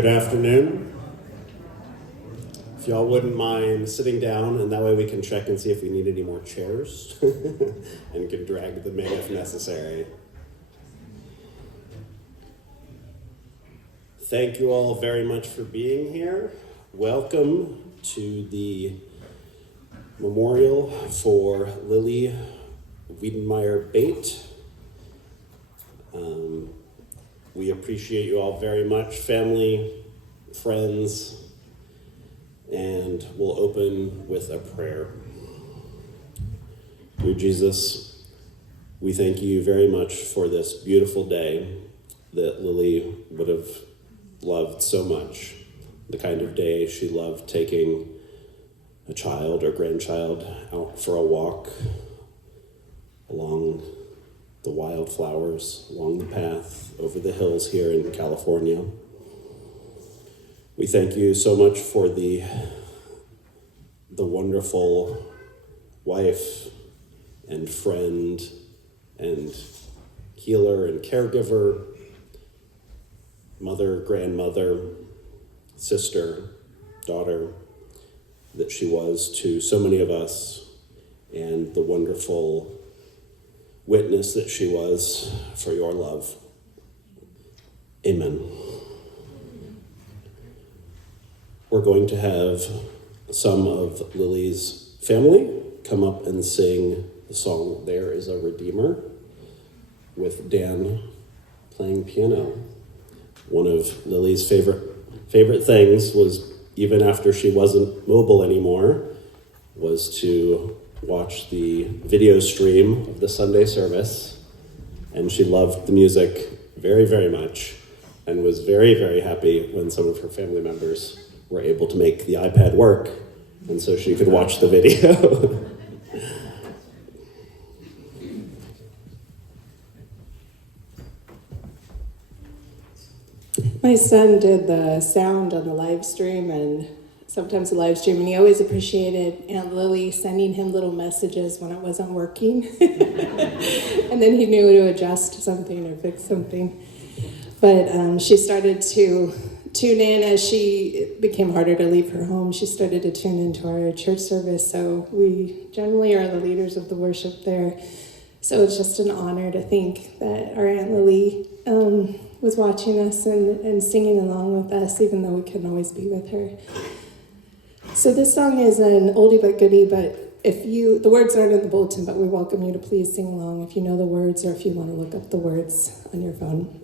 Good afternoon. If y'all wouldn't mind sitting down, and that way we can check and see if we need any more chairs and can drag them in if necessary. Thank you all very much for being here. Welcome to the memorial for Llili Bayt'S. We appreciate you all very much, family, friends, and we'll open with a prayer. Dear Jesus, we thank you very much for this beautiful day that Llili would have loved so much, the kind of day she loved taking a child or grandchild out for a walk along the wildflowers, along the path, over the hills here in California. We thank you so much for the wonderful wife and friend and healer and caregiver, mother, grandmother, sister, daughter that she was to so many of us, and the wonderful witness that she was for your love. Amen. We're going to have some of Llili's family come up and sing the song "There is a Redeemer" with Dan playing piano. One of Llili's favorite things was, even after she wasn't mobile anymore, was to watch the video stream of the Sunday service, and she loved the music very, very much and was very, very happy when some of her family members were able to make the iPad work, and so she could watch the video. My son did the sound on the live stream and sometimes the live stream, and he always appreciated Aunt Llili sending him little messages when it wasn't working. And then he knew to adjust something or fix something. But she started to tune in as it became harder to leave her home. She started to tune into our church service, so we generally are the leaders of the worship there. So it's just an honor to think that our Aunt Llili was watching us and singing along with us, even though we couldn't always be with her. So this song is an oldie but goodie, but the words aren't in the bulletin, but we welcome you to please sing along if you know the words or if you want to look up the words on your phone.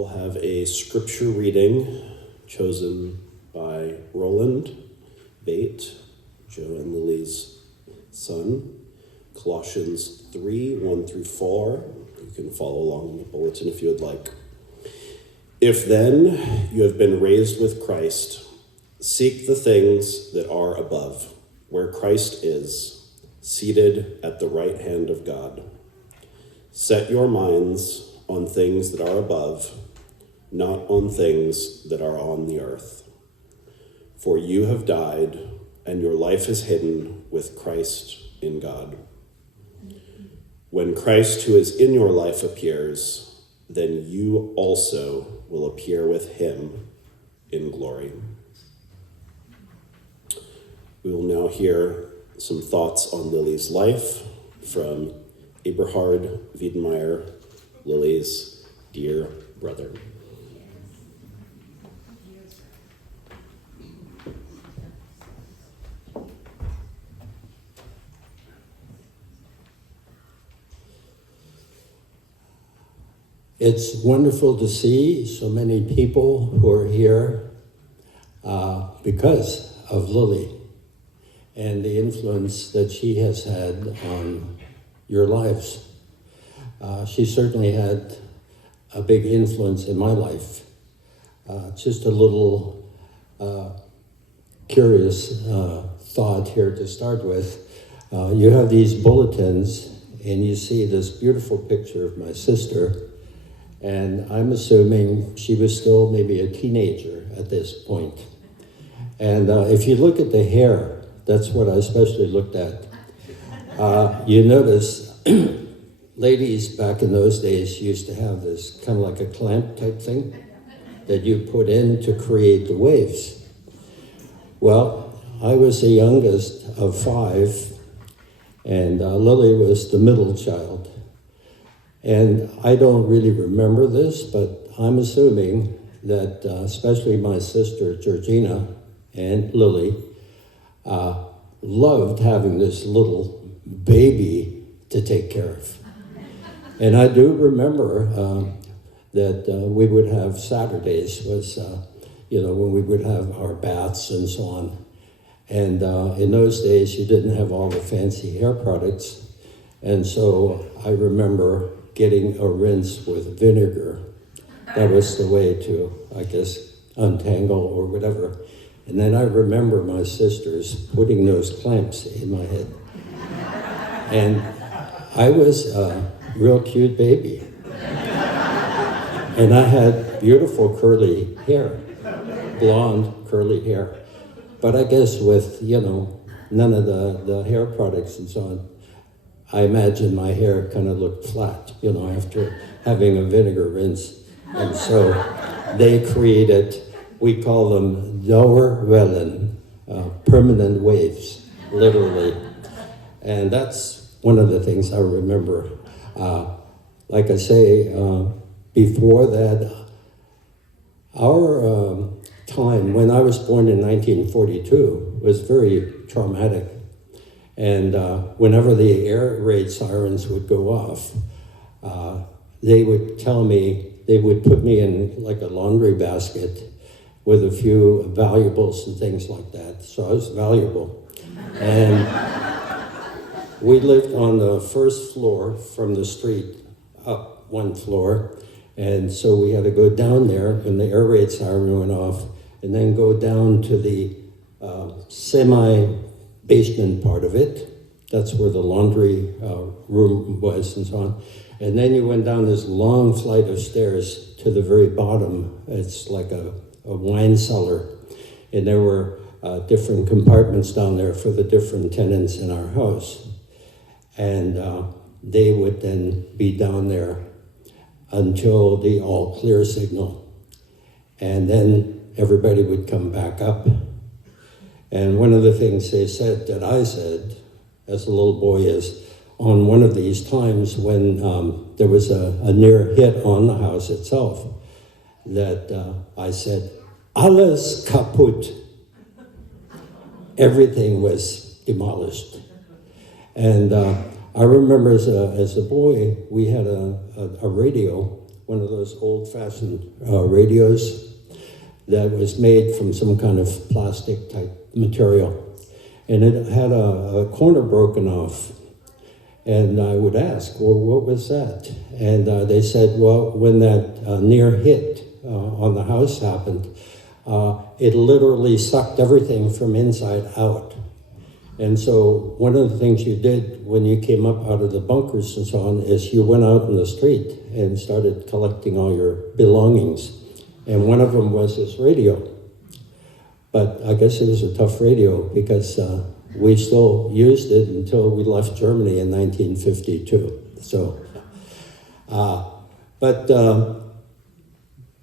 we'll have a scripture reading chosen by Roland Bayt'S, Joe and Lily's son. Colossians 3, 1 through 4. You can follow along in the bulletin if you would like. If then you have been raised with Christ, seek the things that are above, where Christ is, seated at the right hand of God. Set your minds on things that are above, not on things that are on the earth. For you have died, and your life is hidden with Christ in God. When Christ, who is in your life, appears, then you also will appear with him in glory. We will now hear some thoughts on Lily's life from Eberhard Wiedemeyer, Lily's dear brother. It's wonderful to see so many people who are here because of Lily and the influence that she has had on your lives. She certainly had a big influence in my life. Just a little curious thought here to start with. You have these bulletins and you see this beautiful picture of my sister. And I'm assuming she was still maybe a teenager at this point. And if you look at the hair, that's what I especially looked at. You notice ladies back in those days used to have this kind of like a clamp type thing that you put in to create the waves. Well, I was the youngest of 5, and Lily was the middle child. And I don't really remember this, but I'm assuming that especially my sister Georgina and Lily loved having this little baby to take care of. And I do remember that we would have Saturdays was, when we would have our baths and so on. And in those days, you didn't have all the fancy hair products. And so I remember getting a rinse with vinegar. That was the way to, I guess, untangle or whatever. And then I remember my sisters putting those clamps in my head. And I was a real cute baby. And I had beautiful curly hair, blonde curly hair. But I guess with, none of the hair products and so on, I imagine my hair kind of looked flat, after having a vinegar rinse. And so they created, we call them Dauerwellen, permanent waves, literally. And that's one of the things I remember. Like I say, before that, our time, when I was born in 1942, was very traumatic. And whenever the air raid sirens would go off, they would tell me, they would put me in like a laundry basket with a few valuables and things like that. So I was valuable. And we lived on the first floor from the street, up one floor. And so we had to go down there when the air raid siren went off, and then go down to the semi-basement part of it. That's where the laundry room was and so on. And then you went down this long flight of stairs to the very bottom. It's like a wine cellar. And there were different compartments down there for the different tenants in our house. And they would then be down there until the all clear signal. And then everybody would come back up. And one of the things they said that I said as a little boy is, on one of these times when there was a near hit on the house itself, that I said, alles kaputt. Everything was demolished. And I remember as a boy, we had a radio one of those old-fashioned radios that was made from some kind of plastic type material. And it had a corner broken off. And I would ask, well, what was that? And they said, well, when that near hit on the house happened, it literally sucked everything from inside out. And so one of the things you did when you came up out of the bunkers and so on is you went out in the street and started collecting all your belongings. And one of them was this radio. But I guess it was a tough radio because we still used it until we left Germany in 1952. So, but the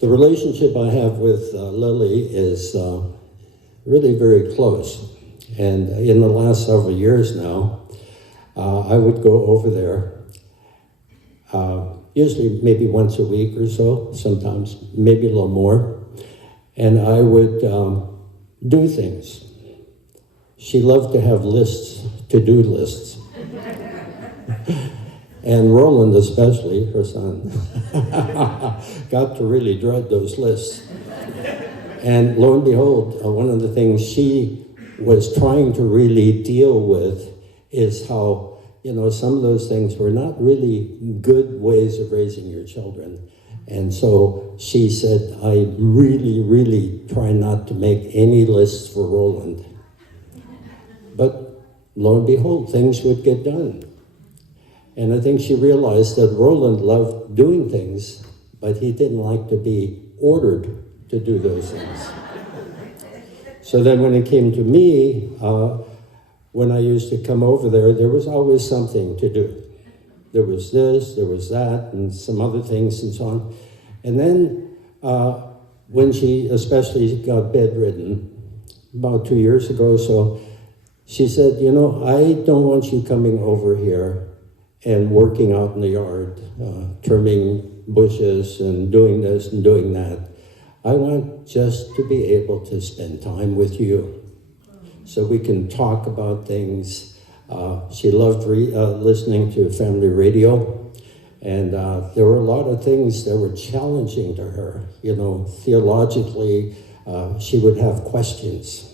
relationship I have with Llili is really very close. And in the last several years now, I would go over there, usually maybe once a week or so, sometimes maybe a little more, and I would do things. She loved to have lists, to-do lists. And Roland especially, her son, got to really dread those lists. And lo and behold, one of the things she was trying to really deal with is how, some of those things were not really good ways of raising your children. And so she said, I really, really try not to make any lists for Roland. But lo and behold, things would get done. And I think she realized that Roland loved doing things, but he didn't like to be ordered to do those things. So then when it came to me, when I used to come over there was always something to do. There was this, there was that, and some other things and so on. And then when she especially got bedridden, about 2 years ago or so, she said, I don't want you coming over here and working out in the yard, trimming bushes and doing this and doing that. I want just to be able to spend time with you so we can talk about things. She loved listening to family radio, and there were a lot of things that were challenging to her. Theologically, she would have questions.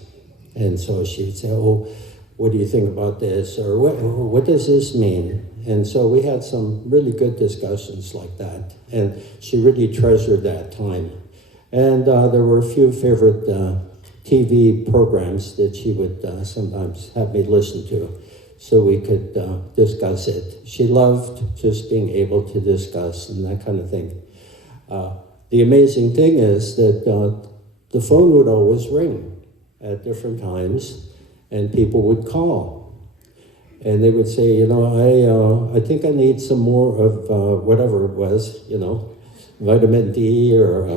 And so she would say, oh, what do you think about this? Or what does this mean? And so we had some really good discussions like that. And she really treasured that time. And there were a few favorite TV programs that she would sometimes have me listen to so we could discuss it. She loved just being able to discuss and that kind of thing. The amazing thing is that the phone would always ring at different times, and people would call. And they would say, I think I need some more of whatever it was, vitamin D or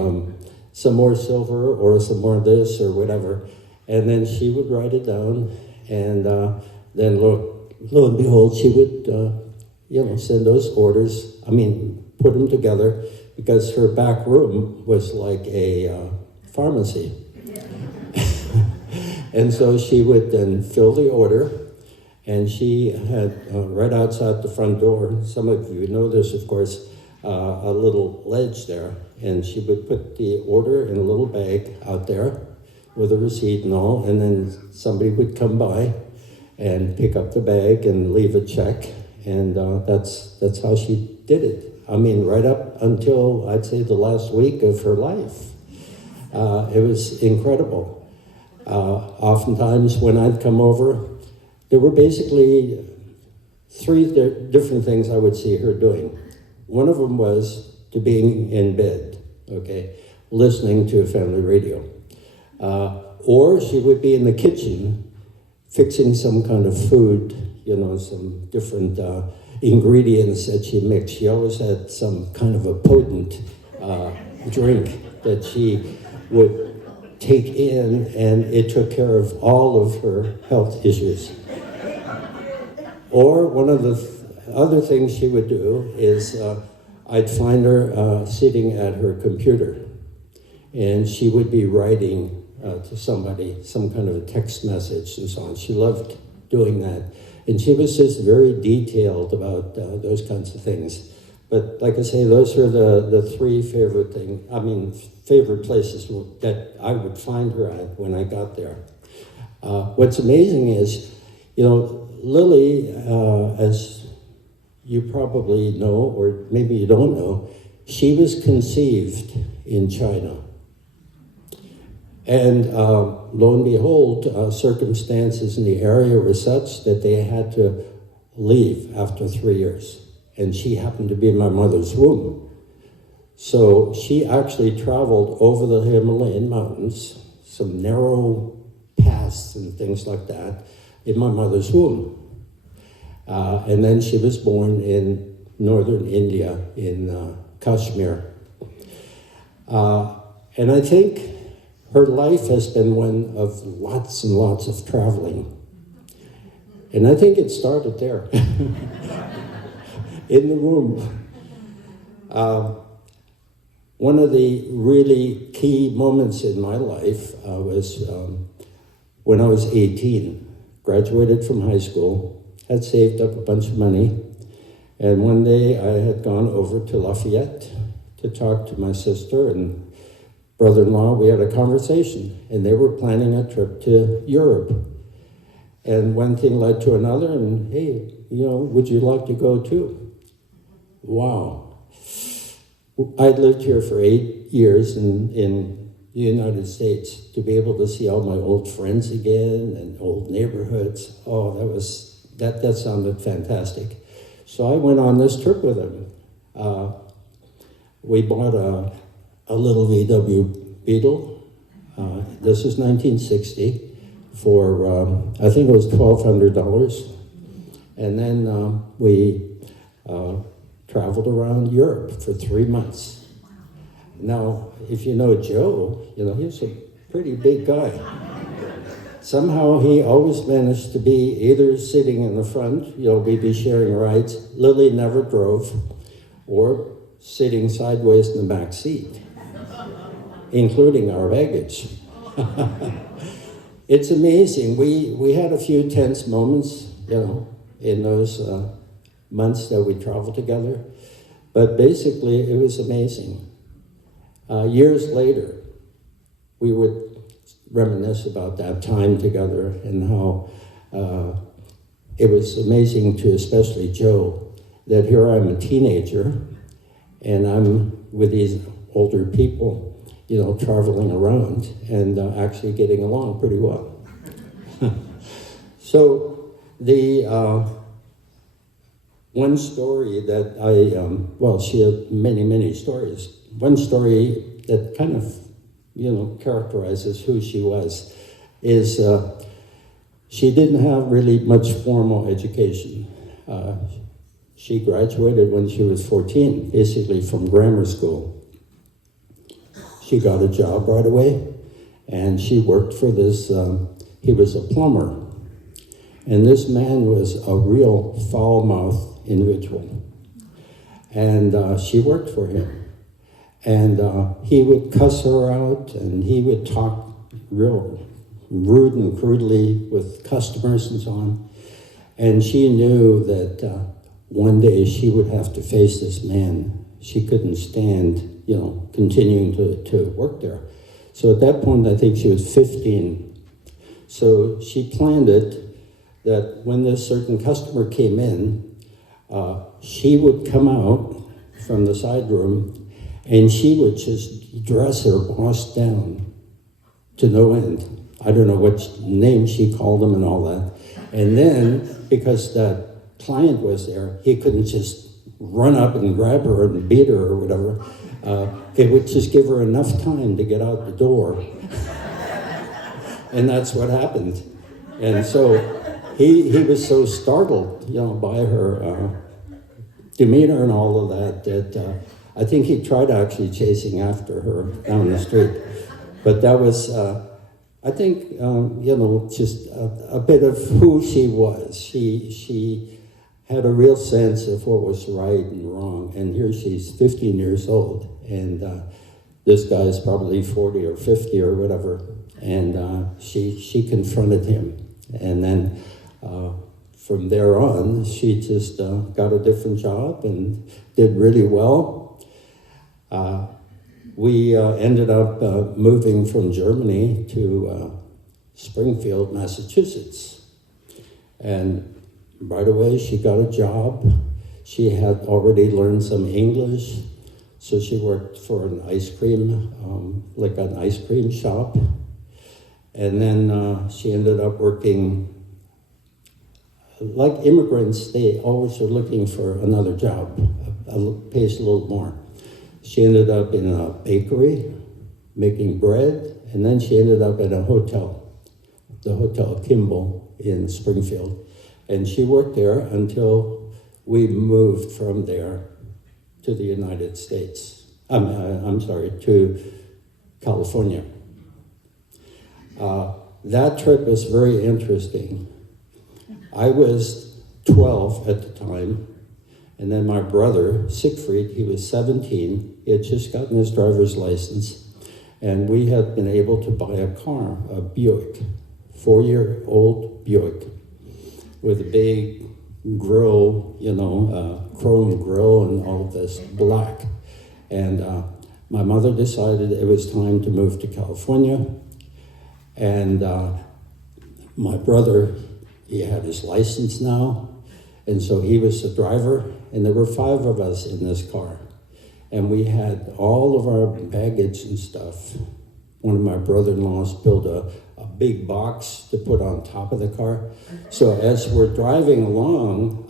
some more silver or some more this or whatever. And then she would write it down, and then lo and behold, she would, send those orders, put them together, because her back room was like a pharmacy. And so she would then fill the order, and she had right outside the front door, some of you know this, of course, a little ledge there, and she would put the order in a little bag out there with a receipt and all, and then somebody would come by and pick up the bag and leave a check, and that's how she did it. Right up until, I'd say, the last week of her life. It was incredible. Oftentimes when I'd come over, there were basically three different things I would see her doing. One of them was to being in bed, listening to a family radio. Or she would be in the kitchen fixing some kind of food, some different ingredients that she mixed. She always had some kind of a potent drink that she would take in, and it took care of all of her health issues. Or one of the other things she would do is I'd find her sitting at her computer, and she would be writing to somebody some kind of a text message and so on. She loved doing that. And she was just very detailed about those kinds of things. But like I say, those are the three favorite places that I would find her at when I got there. What's amazing is, Llili, as you probably know, or maybe you don't know, she was conceived in China. And lo and behold, circumstances in the area were such that they had to leave after 3 years. And she happened to be in my mother's womb. So she actually traveled over the Himalayan mountains, some narrow paths and things like that, in my mother's womb. And then she was born in northern India, in Kashmir. And I think her life has been one of lots and lots of traveling. And I think it started there, in the womb. One of the really key moments in my life was when I was 18, graduated from high school, had saved up a bunch of money, and one day I had gone over to Lafayette to talk to my sister and brother-in-law. We had a conversation, and they were planning a trip to Europe. And one thing led to another, and hey, would you like to go too? Wow. I'd lived here for 8 years in the United States. To be able to see all my old friends again and old neighborhoods, that sounded fantastic. So I went on this trip with him. We bought a little VW Beetle. This is 1960 for, I think it was $1,200. And then we traveled around Europe for 3 months. Now, if you know Joe, he's a pretty big guy. Somehow he always managed to be either sitting in the front, we'd be sharing rides. Llili never drove, or sitting sideways in the back seat, including our baggage. It's amazing. We had a few tense moments, in those months that we traveled together, but basically it was amazing. Years later, we would reminisce about that time together and how it was amazing to especially Joe that here I'm a teenager and I'm with these older people, traveling around and actually getting along pretty well. So the one story that she had many, many stories. One story that kind of, characterizes who she was is she didn't have really much formal education. She graduated when she was 14, basically from grammar school. She got a job right away, and she worked for this, he was a plumber. And this man was a real foul-mouthed individual. And she worked for him. And he would cuss her out, and he would talk real rude and crudely with customers and so on. And she knew that one day she would have to face this man. She couldn't stand, continuing to work there. So at that point, I think she was 15. So she planned it that when this certain customer came in, she would come out from the side room and she would just dress her boss down to no end. I don't know what name she called him and all that. And then, because that client was there, he couldn't just run up and grab her and beat her or whatever. It would just give her enough time to get out the door. And that's what happened. And so he was so startled, by her demeanor and all of that I think he tried actually chasing after her down the street. But that was, I think, just a bit of who she was. She had a real sense of what was right and wrong. And here she's 15 years old, and this guy's probably 40 or 50 or whatever. And she confronted him. And then from there on, she just got a different job and did really well. We ended up moving from Germany to Springfield, Massachusetts. And right away, she got a job. She had already learned some English, so she worked for an ice cream, like an ice cream shop. And then she ended up working, like immigrants, they always are looking for another job, pays a little more. She ended up in a bakery, making bread, and then she ended up at a hotel, the Hotel Kimball in Springfield. And she worked there until we moved from there to the United States. To California. That trip was very interesting. I was 12 at the time, and then my brother, Siegfried, he was 17. He had just gotten his driver's license, and we had been able to buy a car, a Buick, 4-year-old Buick, with a big grill, chrome grill and all of this black. And my mother decided it was time to move to California. And my brother, he had his license now, and so he was the driver, and there were 5 of us in this car. And we had all of our baggage and stuff. One of my brother-in-laws built a big box to put on top of the car. So as we're driving along,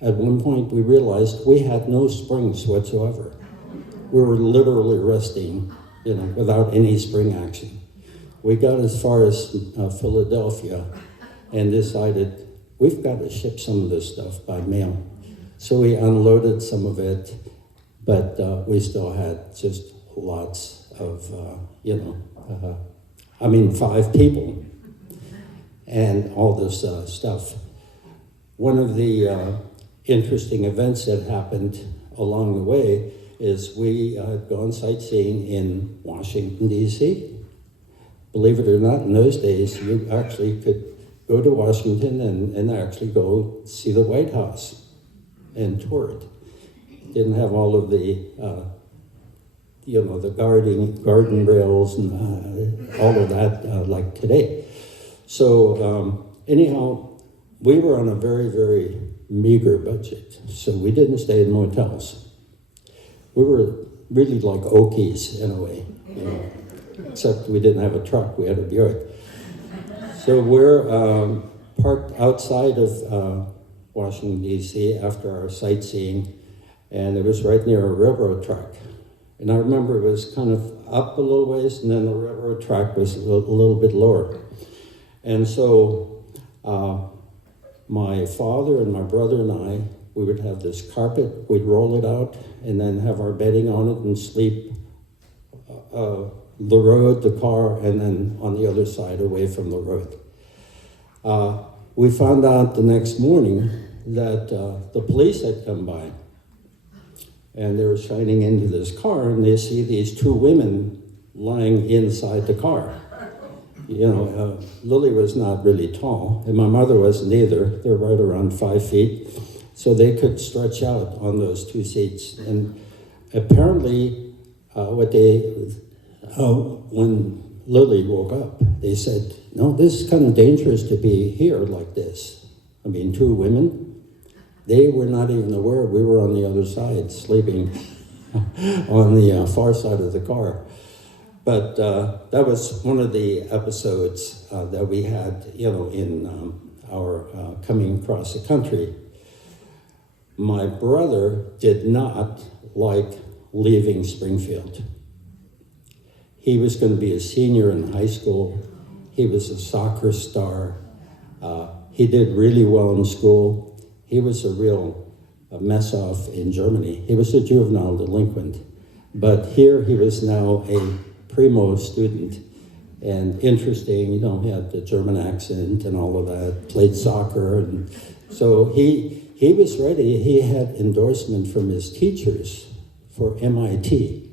at one point we realized we had no springs whatsoever. We were literally resting, without any spring action. We got as far as Philadelphia and decided we've got to ship some of this stuff by mail. So we unloaded some of it, but we still had just lots of, 5 people and all this stuff. One of the interesting events that happened along the way is we had gone sightseeing in Washington, D.C. Believe it or not, in those days, you actually could go to Washington and actually go see the White House and tour it. Didn't have all of the, the garden rails and all of that like today. So anyhow, we were on a very, very meager budget, so we didn't stay in motels. We were really like Okies in a way, except we didn't have a truck, we had a Buick. So we're parked outside of Washington, D.C. after our sightseeing, and it was right near a railroad track. And I remember it was kind of up a little ways, and then the railroad track was a little bit lower. And so my father and my brother and I, we would have this carpet, we'd roll it out, and then have our bedding on it and sleep the road, the car, and then on the other side away from the road. We found out the next morning that the police had come by, and they were shining into this car, and they see these 2 women lying inside the car. Lily was not really tall, and my mother wasn't either. They're right around 5 feet, so they could stretch out on those 2 seats. And apparently, when Lily woke up, they said, "No, this is kind of dangerous to be here like this." 2 women. They were not even aware we were on the other side, sleeping on the far side of the car. But that was one of the episodes that we had, in our coming across the country. My brother did not like leaving Springfield. He was going to be a senior in high school. He was a soccer star. He did really well in school. He was a real mess-off in Germany. He was a juvenile delinquent. But here he was now a primo student. And interesting, he had the German accent and all of that, played soccer. And so he was ready. He had endorsement from his teachers for MIT.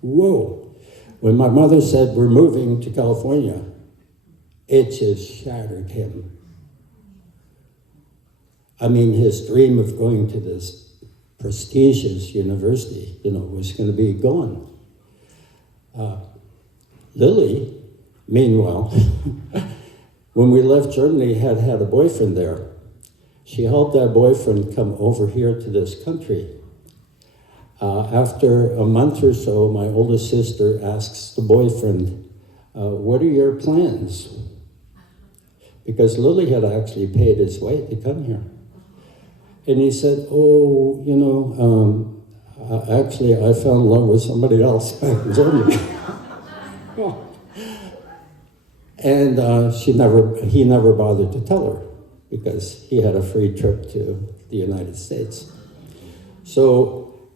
Whoa. When my mother said, "We're moving to California," it just shattered him. I mean, his dream of going to this prestigious university, was going to be gone. Lily, meanwhile, when we left Germany, had a boyfriend there. She helped that boyfriend come over here to this country. After a month or so, my oldest sister asks the boyfriend, what are your plans? Because Lily had actually paid his way to come here. And he said, actually, I fell in love with somebody else back in Germany. And he never bothered to tell her because he had a free trip to the United States. So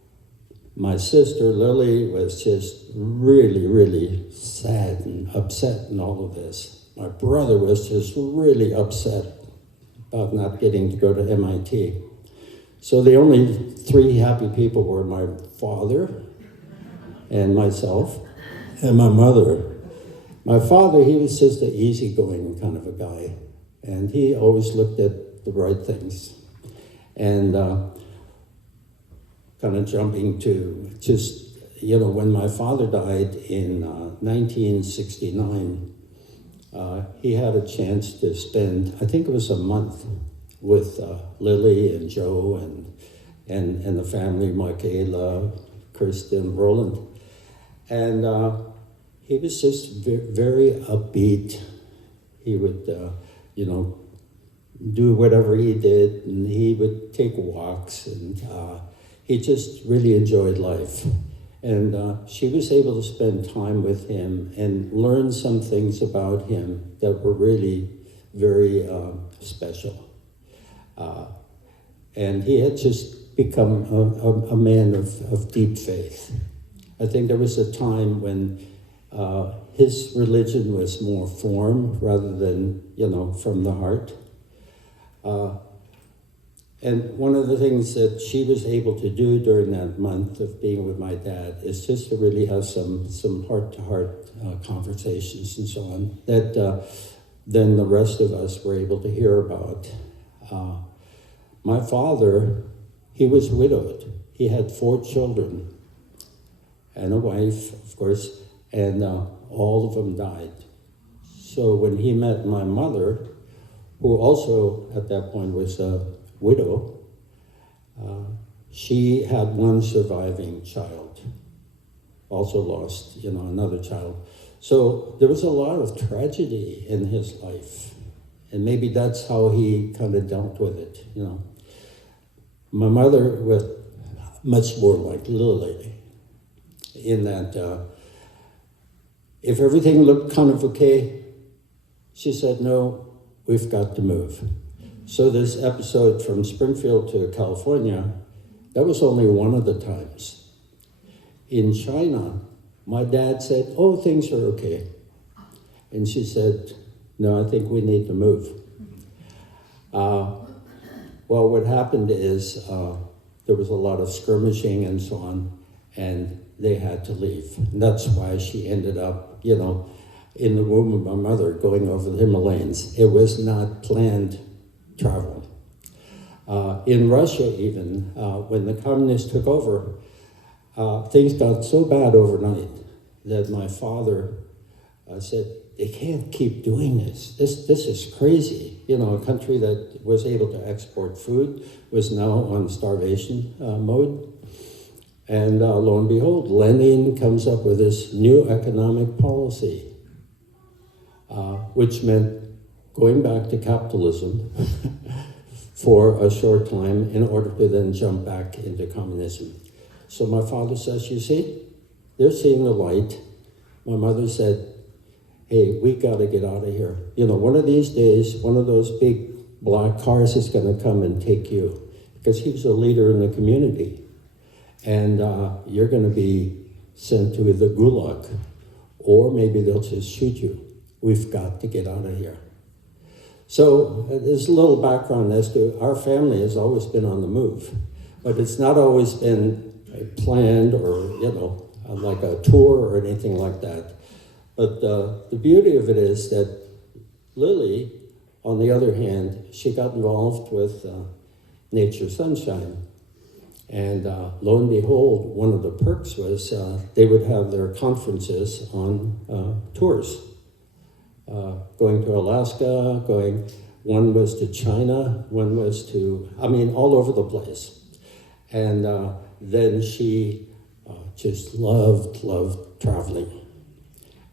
my sister Lily was just really, really sad and upset in all of this. My brother was just really upset about not getting to go to MIT. So the only three happy people were my father and myself and my mother. My father, he was just an easygoing kind of a guy, and he always looked at the right things. And kind of jumping to just, when my father died in 1969, he had a chance to spend, I think it was a month, with Lily and Joe and the family, Michaela, Kristen, Roland. And he was just very upbeat. He would, do whatever he did, and he would take walks, and he just really enjoyed life. And she was able to spend time with him and learn some things about him that were really very special. And he had just become a man of deep faith. I think there was a time when his religion was more form rather than, from the heart. And one of the things that she was able to do during that month of being with my dad is just to really have some heart-to-heart conversations and so on that then the rest of us were able to hear about. My father, he was widowed. He had 4 children and a wife, of course, and all of them died. So when he met my mother, who also at that point was a widow, she had one surviving child, also lost, another child. So there was a lot of tragedy in his life, and maybe that's how he kind of dealt with it, My mother was much more like Lily, in that if everything looked kind of okay, she said, no, we've got to move. So this episode from Springfield to California, that was only one of the times. In China, my dad said, oh, things are okay. And she said, no, I think we need to move. Well, what happened is there was a lot of skirmishing and so on, and they had to leave. And that's why she ended up, in the womb of my mother going over the Himalayas. It was not planned travel. In Russia even, when the communists took over, things got so bad overnight that my father said, they can't keep doing this. This is crazy. A country that was able to export food was now on starvation mode. And lo and behold, Lenin comes up with this new economic policy, which meant going back to capitalism for a short time in order to then jump back into communism. So my father says, you see, they're seeing the light. My mother said, hey, we got to get out of here. One of these days, one of those big black cars is going to come and take you, because he was a leader in the community. And you're going to be sent to the gulag, or maybe they'll just shoot you. We've got to get out of here. So there's a little background as to our family has always been on the move, but it's not always been planned or, like a tour or anything like that. But the beauty of it is that Lily, on the other hand, she got involved with Nature Sunshine. And lo and behold, one of the perks was they would have their conferences on tours. Going to Alaska, one was to China, one was to, all over the place. And then she just loved traveling.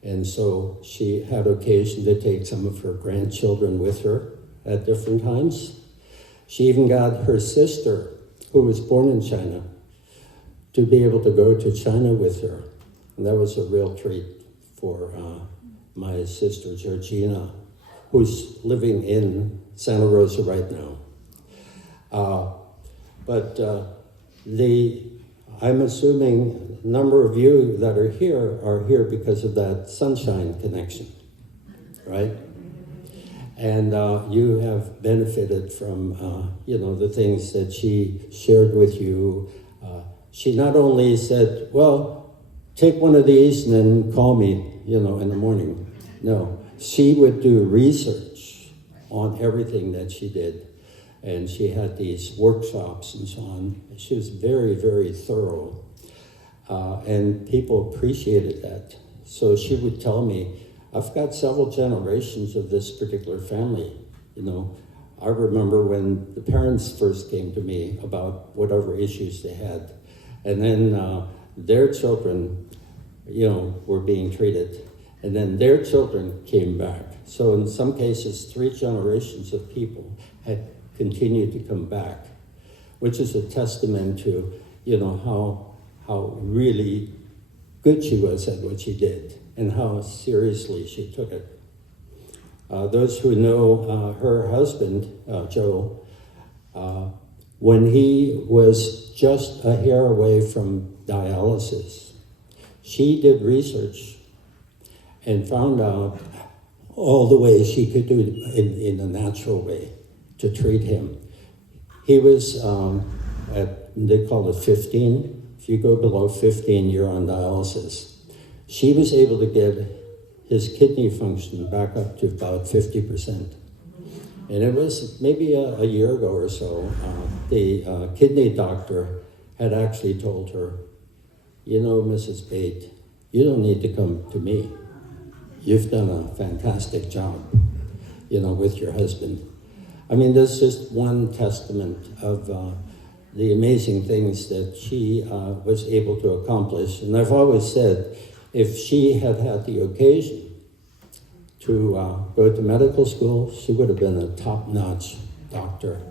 And so she had occasion to take some of her grandchildren with her at different times. She even got her sister, who was born in China, to be able to go to China with her. And that was a real treat for my sister, Georgina, who's living in Santa Rosa right now. I'm assuming a number of you that are here because of that sunshine connection, right? And you have benefited from, the things that she shared with you. She not only said, well, take one of these and then call me, in the morning. No, she would do research on everything that she did. And she had these workshops and so on. She was very, very thorough. And people appreciated that. So she would tell me, I've got several generations of this particular family. I remember when the parents first came to me about whatever issues they had. And then their children, were being treated. And then their children came back. So in some cases, 3 generations of people had continued to come back, which is a testament to, how really good she was at what she did and how seriously she took it. Those who know her husband, Joe, when he was just a hair away from dialysis, she did research and found out all the ways she could do it in a natural way to treat him. He was they call it 15. If you go below 15, you're on dialysis. She was able to get his kidney function back up to about 50%. And it was maybe a year ago or so, the kidney doctor had actually told her, Mrs. Bayt, you don't need to come to me. You've done a fantastic job, with your husband. There's just one testament of the amazing things that she was able to accomplish. And I've always said, if she had had the occasion to go to medical school, she would have been a top-notch doctor.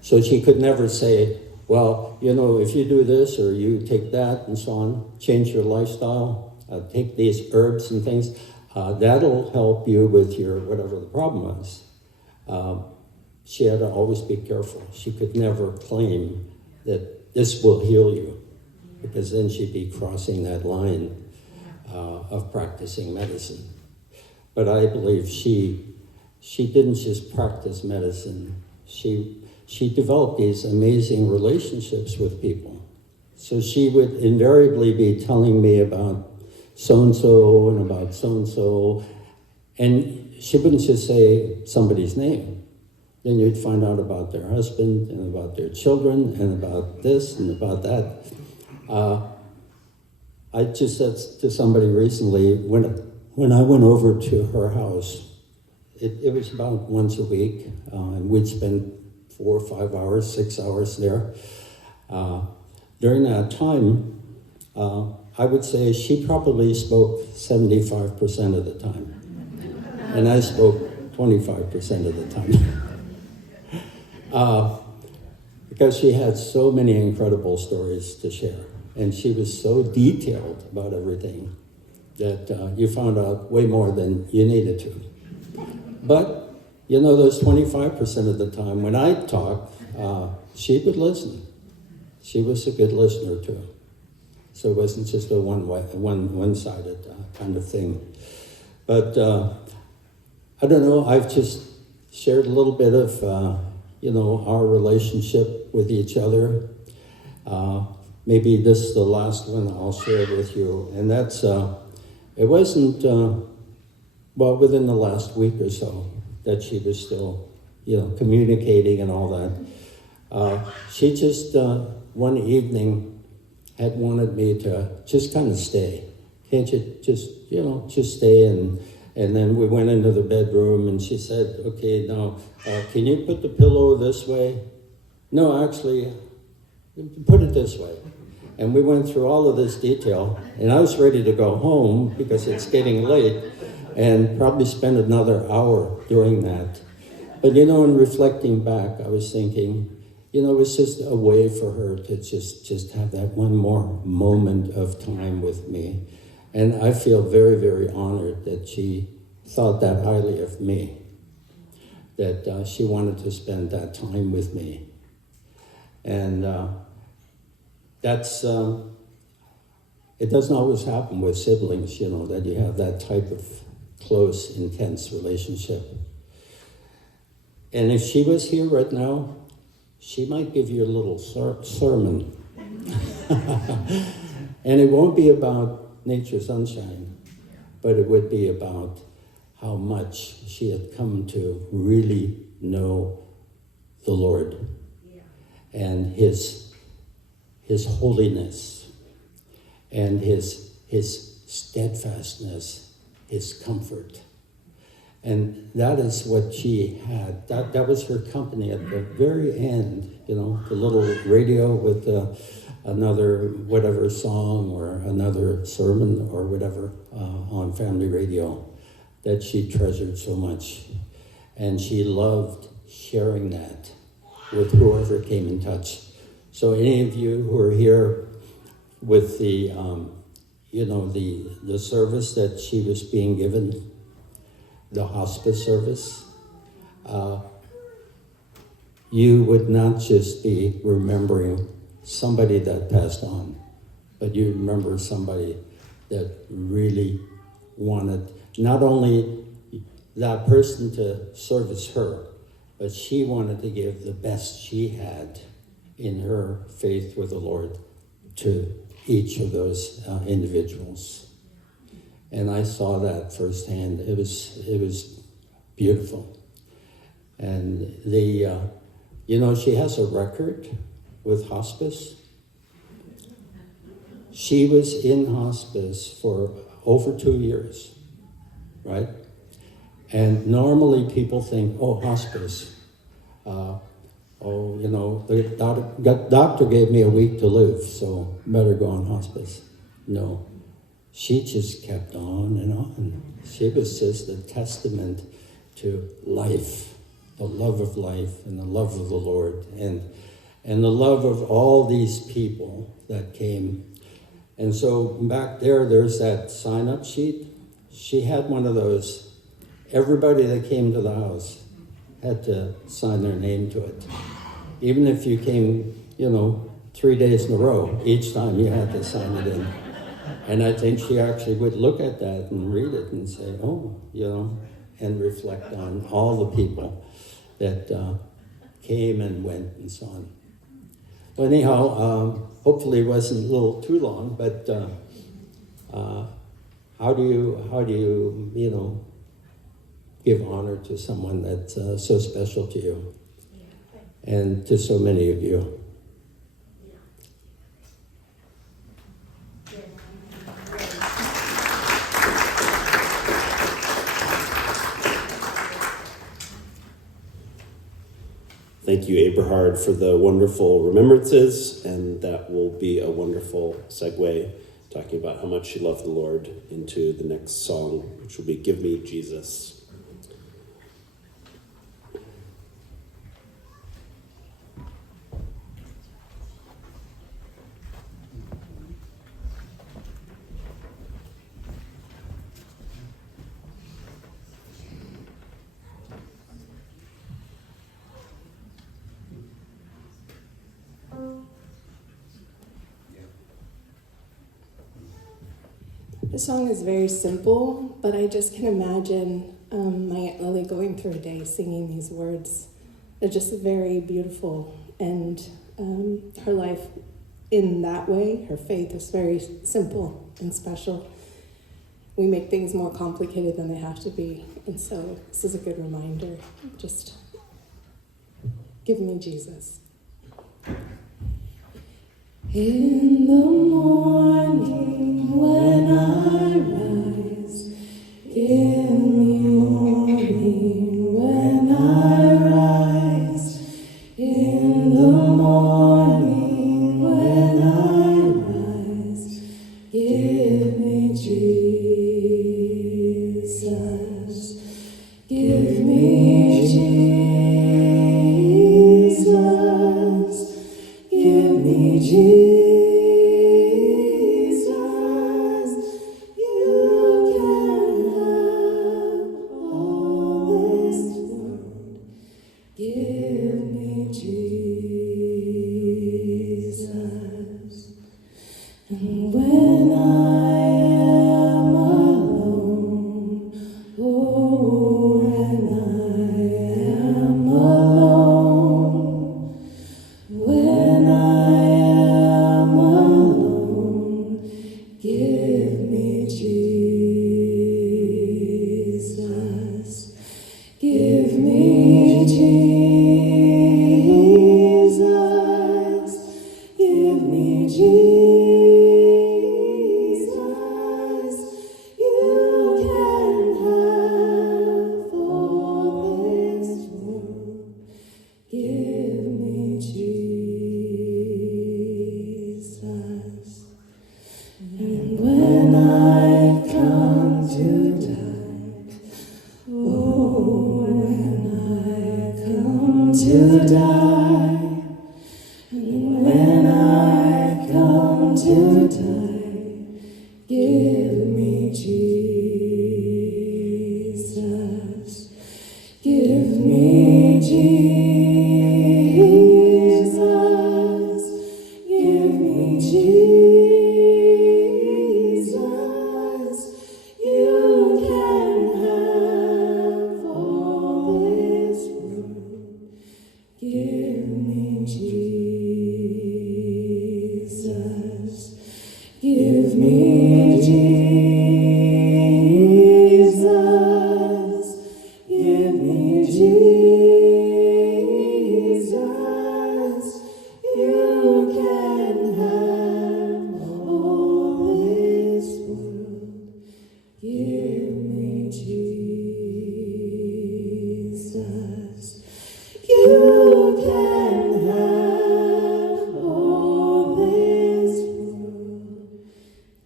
So she could never say, well, if you do this or you take that and so on, change your lifestyle, take these herbs and things, that'll help you with your whatever the problem was. She had to always be careful. She could never claim that this will heal you, because then she'd be crossing that line of practicing medicine. But I believe she didn't just practice medicine. She developed these amazing relationships with people. So she would invariably be telling me about so-and-so and about so-and-so, and she wouldn't just say somebody's name. Then you'd find out about their husband and about their children and about this and about that. I just said to somebody recently, when I went over to her house, it was about once a week, and we'd spend 4 or 5 hours, 6 hours there. During that time, I would say she probably spoke 75% of the time, and I spoke 25% of the time. Because she had so many incredible stories to share, and she was so detailed about everything that you found out way more than you needed to. But, those 25% of the time when I talked, she would listen. She was a good listener too. So it wasn't just a one-sided kind of thing. But I don't know, I've just shared a little bit of our relationship with each other. Maybe this is the last one I'll share with you, and that's, it wasn't, within the last week or so that she was still, communicating and all that. She just, one evening, had wanted me to just kind of stay. Can't you just stay? And then we went into the bedroom and she said, okay, now, can you put the pillow this way? No, actually, put it this way. And we went through all of this detail, and I was ready to go home because it's getting late, and probably spend another hour doing that. But in reflecting back, I was thinking, it was just a way for her to just have that one more moment of time with me. And I feel very, very honored that she thought that highly of me, that she wanted to spend that time with me. And that's, it doesn't always happen with siblings, that you have that type of close, intense relationship. And if she was here right now, she might give you a little sermon. And it won't be about nature sunshine, but it would be about how much she had come to really know the Lord and his holiness and his steadfastness, his comfort. And that is what she had. That was her company at the very end, the little radio with another whatever song or another sermon or whatever on family radio that she treasured so much. And she loved sharing that with whoever came in touch. So any of you who are here with the, the service that she was being given, the hospice service, you would not just be remembering somebody that passed on, but you remember somebody that really wanted not only that person to service her, but she wanted to give the best she had in her faith with the Lord to each of those individuals. And I saw that firsthand. It was beautiful. And she has a record with hospice. She was in hospice for over 2 years, right? And normally people think, oh, hospice. The doctor gave me a week to live, so better go on hospice. No. She just kept on and on. She was just a testament to life, the love of life and the love of the Lord and the love of all these people that came. And so back there's that sign-up sheet. She had one of those. Everybody that came to the house had to sign their name to it. Even if you came, 3 days in a row, each time you had to sign it in. And I think she actually would look at that and read it and say, oh, and reflect on all the people that came and went and so on. Well, anyhow, hopefully it wasn't a little too long, but how do you give honor to someone that's so special to you and to so many of you? Thank you, Abrahard, for the wonderful remembrances, and that will be a wonderful segue, talking about how much she loved the Lord, into the next song, which will be Give Me Jesus. The song is very simple, but I just can imagine my Aunt Lily going through a day singing these words. They're just very beautiful, and her life in that way, her faith is very simple and special. We make things more complicated than they have to be, and so this is a good reminder. Just give me Jesus. In the morning when I rise, in the morning when I rise, in the morning when I rise, give me Jesus, give me Jesus, give me Jesus. Give me Jesus. And when I am alone, oh, when I am alone, when I am alone, give me Jesus. Give me Jesus, give me Jesus, you can have all this world, give me Jesus. And when I come to die, oh, when I come to die, and when I come to die, give me Jesus, give me Jesus, give me Jesus, you can have all this world, give me Jesus, give me Jesus, give me Jesus, you can have all this world, give me Jesus, you can have all this world,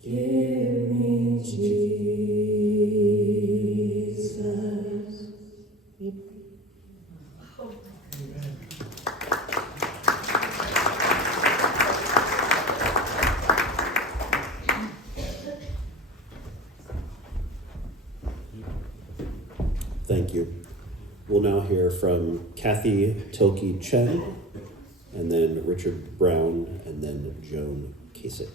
give me Jesus. Thank you. We'll now hear from Kathy Tilke Chen, and then Richard Brown, and then Joan Kasich.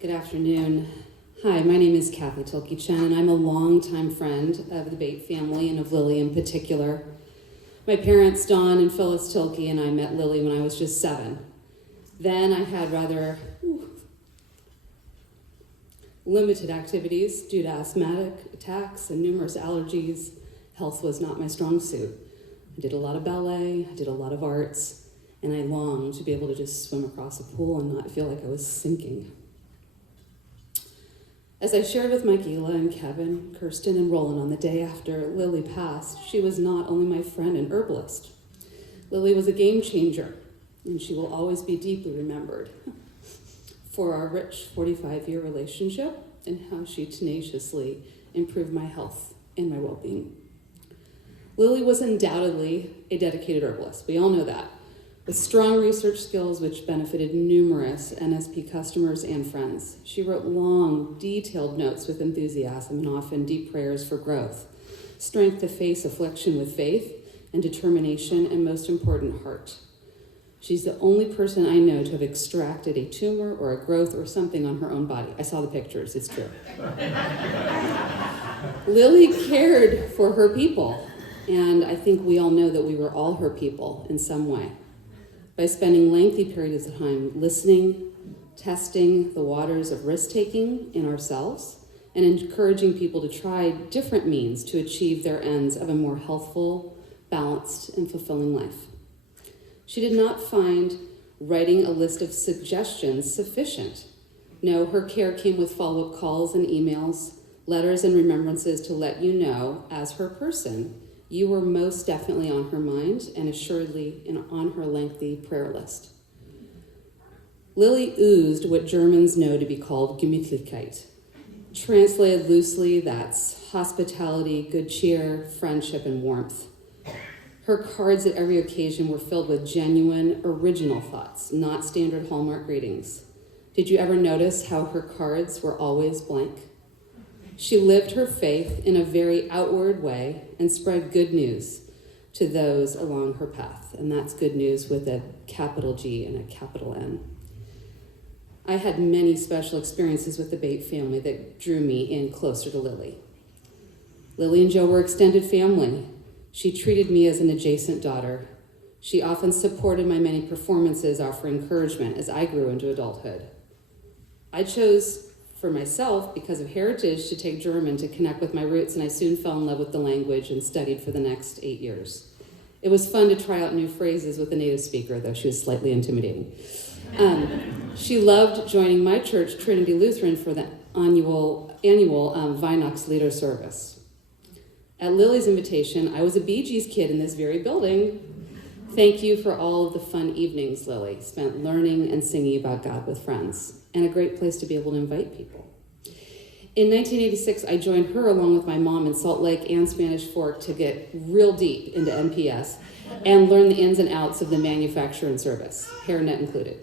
Good afternoon. Hi, my name is Kathy Tilke Chen, and I'm a longtime friend of the Bayt family and of Llili in particular. My parents, Dawn and Phyllis Tilke, and I met Llili when I was just 7. Then I had rather limited activities due to asthmatic attacks and numerous allergies. Health was not my strong suit. I did a lot of ballet, I did a lot of arts, and I longed to be able to just swim across a pool and not feel like I was sinking. As I shared with Michaela and Kevin, Kirsten, and Roland on the day after Llili passed, she was not only my friend and herbalist. Llili was a game changer, and she will always be deeply remembered for our rich 45-year relationship and how she tenaciously improved my health and my well-being. Llili was undoubtedly a dedicated herbalist. We all know that, with strong research skills which benefited numerous NSP customers and friends. She wrote long, detailed notes with enthusiasm and often deep prayers for growth, strength to face affliction with faith, and determination, and most important, heart. She's the only person I know to have extracted a tumor or a growth or something on her own body. I saw the pictures, it's true. Llili cared for her people, and I think we all know that we were all her people in some way. By spending lengthy periods of time listening, testing the waters of risk-taking in ourselves, and encouraging people to try different means to achieve their ends of a more healthful, balanced, and fulfilling life. She did not find writing a list of suggestions sufficient. No, her care came with follow-up calls and emails, letters and remembrances to let you know, as her person, you were most definitely on her mind and assuredly on her lengthy prayer list. Llili oozed what Germans know to be called Gemütlichkeit. Translated loosely, that's hospitality, good cheer, friendship, and warmth. Her cards at every occasion were filled with genuine, original thoughts, not standard Hallmark greetings. Did you ever notice how her cards were always blank? She lived her faith in a very outward way and spread good news to those along her path. And that's good news with a capital G and a capital N. I had many special experiences with the Bayt family that drew me in closer to Llili. Llili and Joe were extended family. She treated me as an adjacent daughter. She often supported my many performances, offering encouragement as I grew into adulthood. I chose for myself, because of heritage, to take German to connect with my roots, and I soon fell in love with the language and studied for the next 8 years. It was fun to try out new phrases with a native speaker, though she was slightly intimidating. She loved joining my church, Trinity Lutheran, for the annual Weihnachtslieder service. At Llili's invitation, I was a Bee Gees kid in this very building. Thank you for all of the fun evenings, Llili, spent learning and singing about God with friends, and a great place to be able to invite people. In 1986, I joined her along with my mom in Salt Lake and Spanish Fork to get real deep into NPS and learn the ins and outs of the manufacture and service, hairnet included.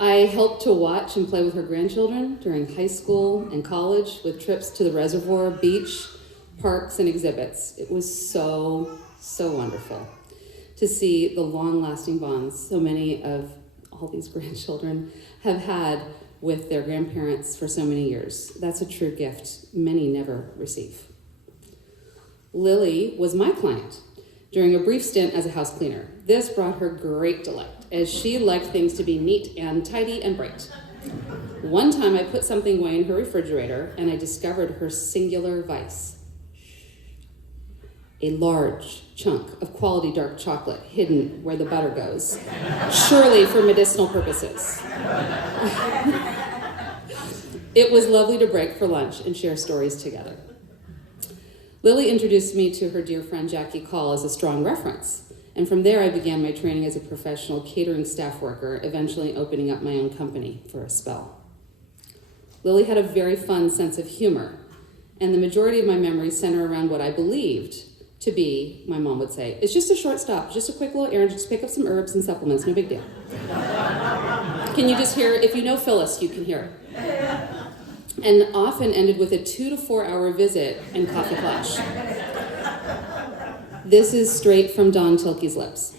I helped to watch and play with her grandchildren during high school and college with trips to the reservoir, beach, parks, and exhibits. It was so wonderful to see the long-lasting bonds so many of all these grandchildren have had with their grandparents for so many years. That's a true gift many never receive. Llili was my client during a brief stint as a house cleaner. This brought her great delight, as she liked things to be neat and tidy and bright. One time I put something away in her refrigerator and I discovered her singular vice. A large chunk of quality dark chocolate hidden where the butter goes, surely for medicinal purposes. It was lovely to break for lunch and share stories together. Llili introduced me to her dear friend Jackie Call as a strong reference, and from there I began my training as a professional catering staff worker, eventually opening up my own company for a spell. Llili had a very fun sense of humor, and the majority of my memories center around what I believed to be, my mom would say, it's just a short stop, just a quick little errand, just pick up some herbs and supplements, no big deal. Can you just hear, if you know Phyllis, you can hear it. And often ended with a 2 to 4 hour visit and coffee flash. This is straight from Don Tilke's lips.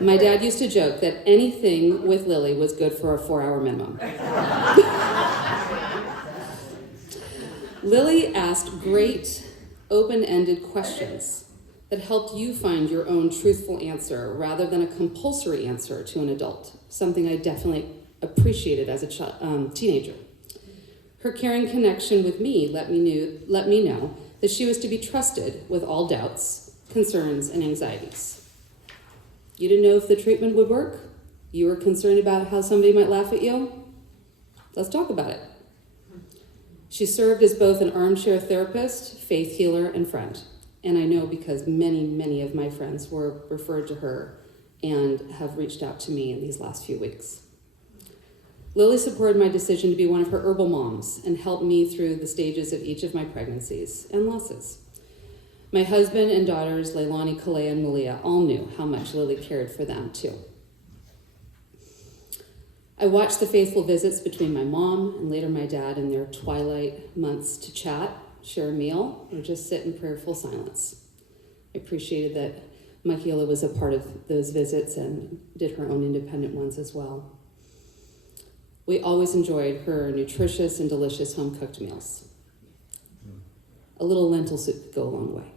My dad used to joke that anything with Llili was good for a 4-hour minimum. Llili asked great, open-ended questions that helped you find your own truthful answer rather than a compulsory answer to an adult, something I definitely appreciated as a teenager. Her caring connection with me let me know that she was to be trusted with all doubts, concerns, and anxieties. You didn't know if the treatment would work? You were concerned about how somebody might laugh at you? Let's talk about it. She served as both an armchair therapist, faith healer, and friend. And I know because many of my friends were referred to her and have reached out to me in these last few weeks. Llili supported my decision to be one of her herbal moms and helped me through the stages of each of my pregnancies and losses. My husband and daughters, Leilani, Kalea, and Malia, all knew how much Llili cared for them, too. I watched the faithful visits between my mom and later my dad in their twilight months to chat, share a meal, or just sit in prayerful silence. I appreciated that Michaela was a part of those visits and did her own independent ones as well. We always enjoyed her nutritious and delicious home-cooked meals. A little lentil soup could go a long way.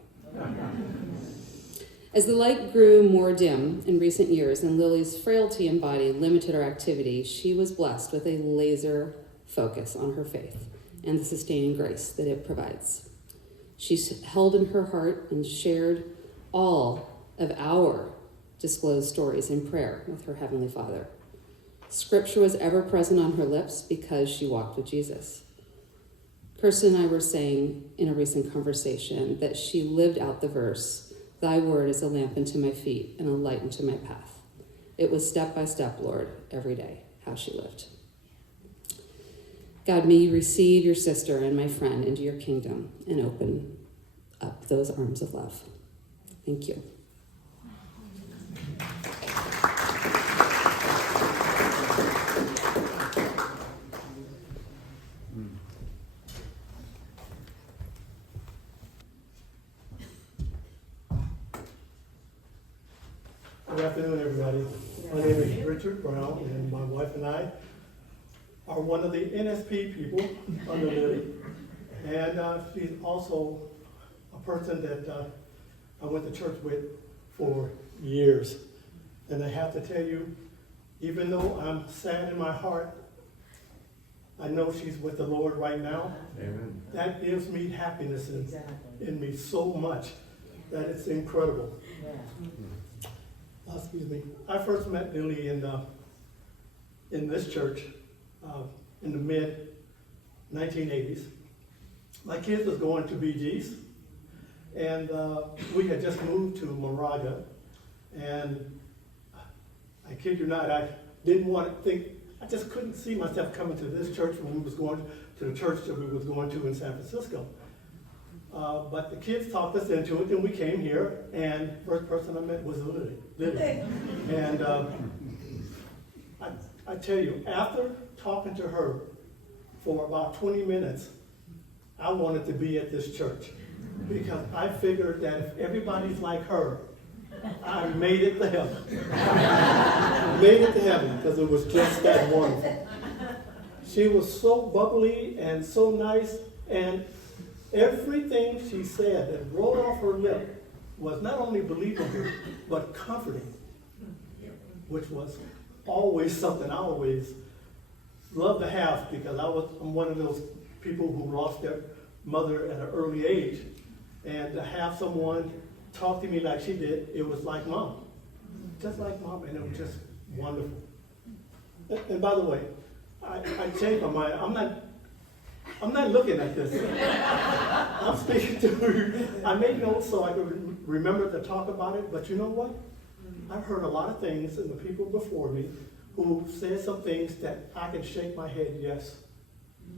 As the light grew more dim in recent years and Llili's frailty in body limited her activity, she was blessed with a laser focus on her faith and the sustaining grace that it provides. She's held in her heart and shared all of our disclosed stories in prayer with her Heavenly Father. Scripture was ever present on her lips because she walked with Jesus. Kirsten and I were saying in a recent conversation that she lived out the verse, "Thy word is a lamp unto my feet and a light unto my path." It was step by step, Lord, every day, how she lived. God, may you receive your sister and my friend into your kingdom and open up those arms of love. Thank you. Good afternoon, everybody. My name is Richard Brown, and my wife and I are one of the NSP people under Llili. And she's also a person that I went to church with for years. And I have to tell you, even though I'm sad in my heart, I know she's with the Lord right now. Amen. That gives me happiness in me so much that it's incredible. Excuse me. I first met Llili in this church in the mid-1980s. My kids was going to BG's, and we had just moved to Moraga, and I kid you not, I didn't want to think, I just couldn't see myself coming to this church when we was going to the church that we was going to in San Francisco. But the kids talked us into it, and we came here, and first person I met was Llili. And I tell you, after talking to her for about 20 minutes, I wanted to be at this church because I figured that if everybody's like her, I made it to heaven. Made it to heaven because it was just that wonderful. She was so bubbly and so nice, and everything she said that rolled off her lip was not only believable, but comforting, which was always something I always loved to have because I'm one of those people who lost their mother at an early age. And to have someone talk to me like she did, it was like mom. Just like mom, and it was just wonderful. And by the way, I changed my mind. I'm not looking at this. I'm speaking to her. I made notes so I could remember to talk about it, but you know what? I've heard a lot of things in the people before me who said some things that I can shake my head, yes.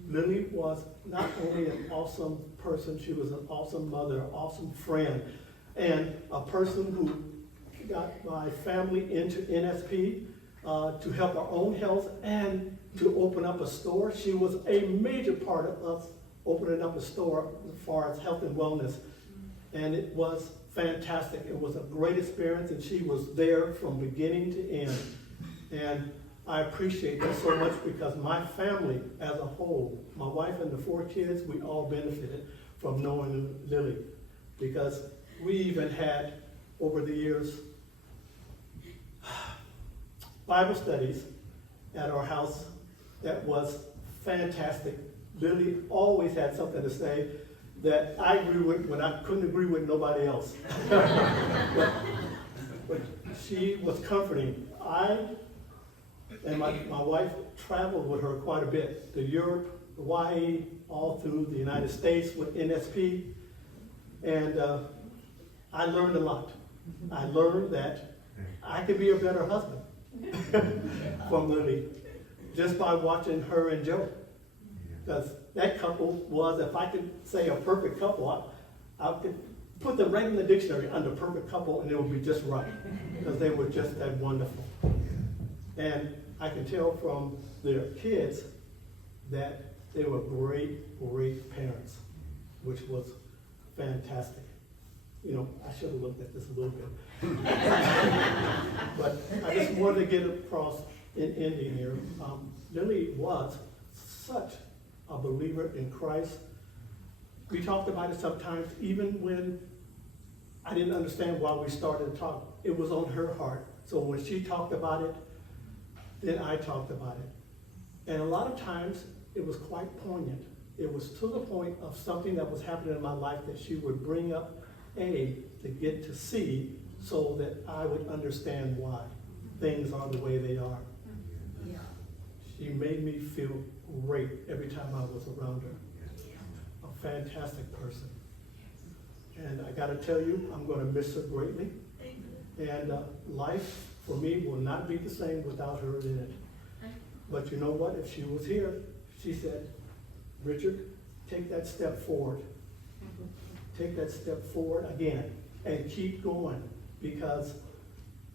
Llili was not only an awesome person, she was an awesome mother, an awesome friend, and a person who got my family into NSP to help our own health and to open up a store. She was a major part of us opening up a store as far as health and wellness. And it was fantastic. It was a great experience, and she was there from beginning to end. And I appreciate that so much because my family as a whole, my wife and the 4 kids, we all benefited from knowing Llili. Because we even had, over the years, Bible studies at our house that was fantastic. Llili always had something to say that I agree with when I couldn't agree with nobody else. but she was comforting. I and my wife traveled with her quite a bit to Europe, Hawaii, all through the United States with NSP. And I learned a lot. I learned that I could be a better husband from Llili just by watching her and Joe. Because that couple was, if I could say a perfect couple, I could put them right in the dictionary under perfect couple and it would be just right. Because they were just that wonderful. And I can tell from their kids that they were great, great parents, which was fantastic. You know, I should have looked at this a little bit. But I just wanted to get across in ending here. Llili was such a believer in Christ. We talked about it sometimes, even when I didn't understand why we started to talk. It was on her heart. So when she talked about it, then I talked about it. And a lot of times, it was quite poignant. it was to the point of something that was happening in my life that she would bring up A to get to C so that I would understand why things are the way they are. She made me feel great every time I was around her. A fantastic person. And I gotta tell you, I'm gonna miss her greatly. And life for me will not be the same without her in it. But you know what? If she was here, she said, Richard, take that step forward. Take that step forward again and keep going, because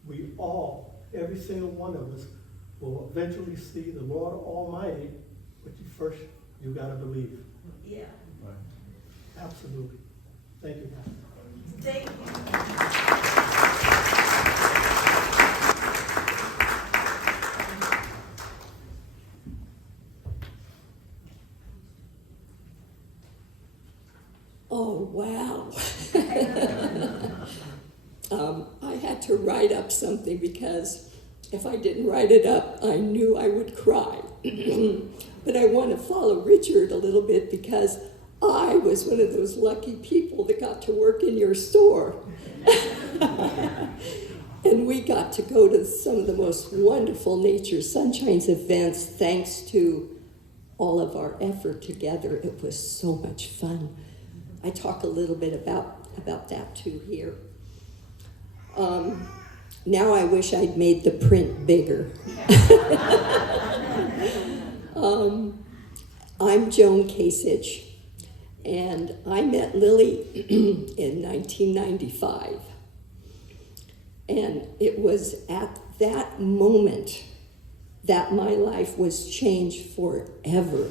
we all, every single one of us, will eventually see the Lord Almighty, but you gotta believe. Yeah. Absolutely. Thank you, guys. Thank you. Oh, wow. I had to write up something because if I didn't write it up, I knew I would cry. But I want to follow Richard a little bit because I was one of those lucky people that got to work in your store. And we got to go to some of the most wonderful Nature Sunshine's events thanks to all of our effort together. It was so much fun. I talk a little bit about that too here. Now I wish I'd made the print bigger. I'm Joan Kasich, and I met Llili in 1995. And it was at that moment that my life was changed forever.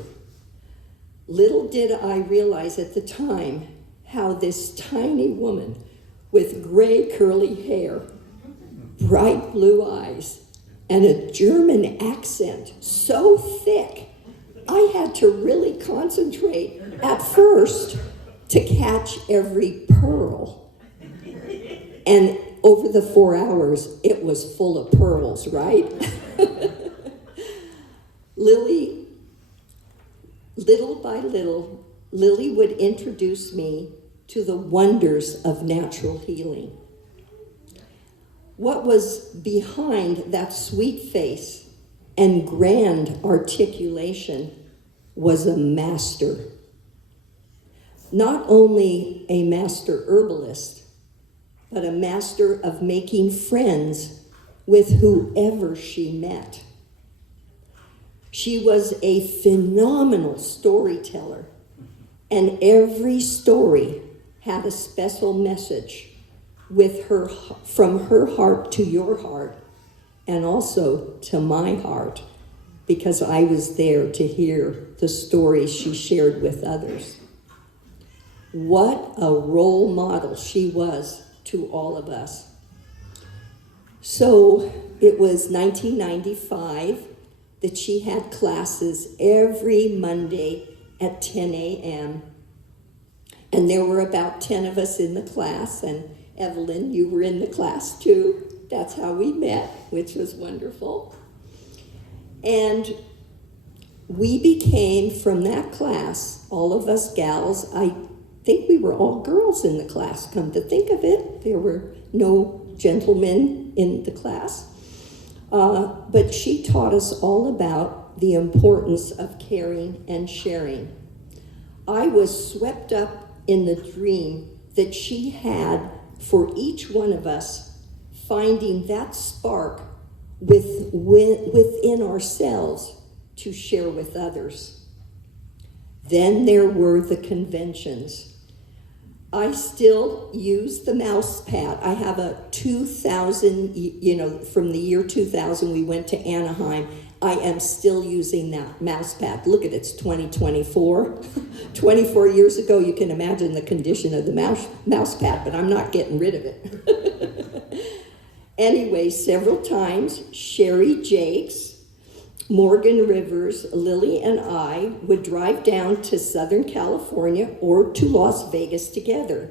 Little did I realize at the time how this tiny woman with gray curly hair, bright blue eyes, and a German accent so thick, I had to really concentrate at first to catch every pearl. And over the 4 hours, it was full of pearls, right? Llili, little by little, Llili would introduce me to the wonders of natural healing. What was behind that sweet face and grand articulation was a master. Not only a master herbalist, but a master of making friends with whoever she met. She was a phenomenal storyteller, and every story had a special message with her, from her heart to your heart, and also to my heart, because I was there to hear the stories she shared with others. What a role model she was to all of us. So it was 1995 that she had classes every Monday at 10 a.m. And there were about 10 of us in the class, and Evelyn, you were in the class too. That's how we met, which was wonderful. And we became, from that class, all of us gals, I think we were all girls in the class, come to think of it. There were no gentlemen in the class. But she taught us all about the importance of caring and sharing. I was swept up in the dream that she had for each one of us, finding that spark within ourselves to share with others. Then there were the conventions. I still use the mouse pad. I have a 2000, from the year 2000, we went to Anaheim. I am still using that mouse pad. Look at it, it's 2024. 24 years ago, you can imagine the condition of the mouse pad, but I'm not getting rid of it. Anyway, several times, Sherry Jakes, Morgan Rivers, Llili, and I would drive down to Southern California or to Las Vegas together.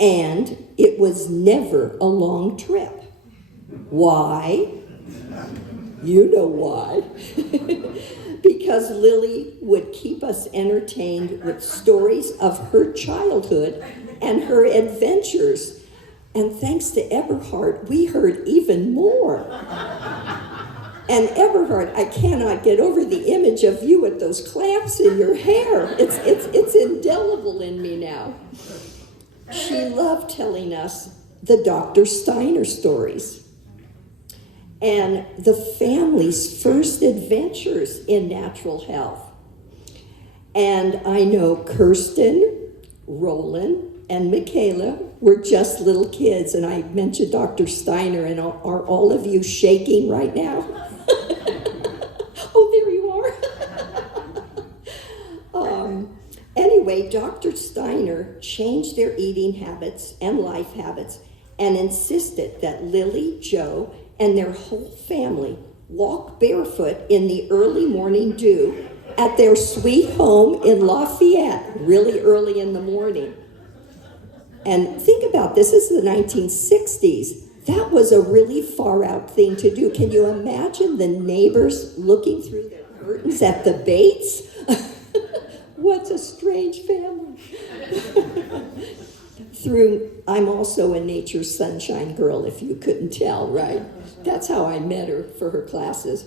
And it was never a long trip. Why? You know why. because Lily would keep us entertained with stories of her childhood and her adventures. And thanks to Eberhard, we heard even more. And Eberhard, I cannot get over the image of you with those clamps in your hair. It's indelible in me now. She loved telling us the Dr. Steiner stories and the family's first adventures in natural health. And I know Kirsten, Roland, and Michaela were just little kids, and I mentioned Dr. Steiner, and are all of you shaking right now? Oh, there you are. Anyway, Dr. Steiner changed their eating habits and life habits and insisted that Lily, Joe, and their whole family walk barefoot in the early morning dew at their sweet home in Lafayette, really early in the morning. And think about this is the 1960s. That was a really far out thing to do. Can you imagine the neighbors looking through their curtains at the Bayt'S? What a strange family. I'm also a Nature Sunshine girl, if you couldn't tell, right? That's how I met her for her classes.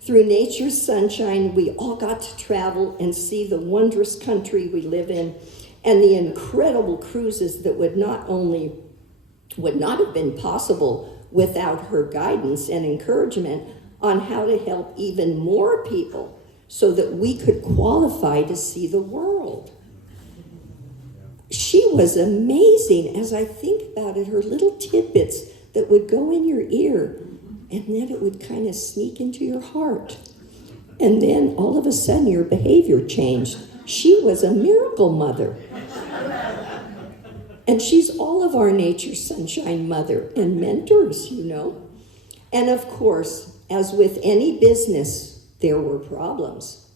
Through Nature's Sunshine, we all got to travel and see the wondrous country we live in and the incredible cruises that would not have been possible without her guidance and encouragement on how to help even more people so that we could qualify to see the world. She was amazing. As I think about it, her little tidbits that would go in your ear, and then it would kind of sneak into your heart. And then all of a sudden your behavior changed. She was a miracle mother. And she's all of our Nature Sunshine mother and mentors, you know. And of course, as with any business, there were problems.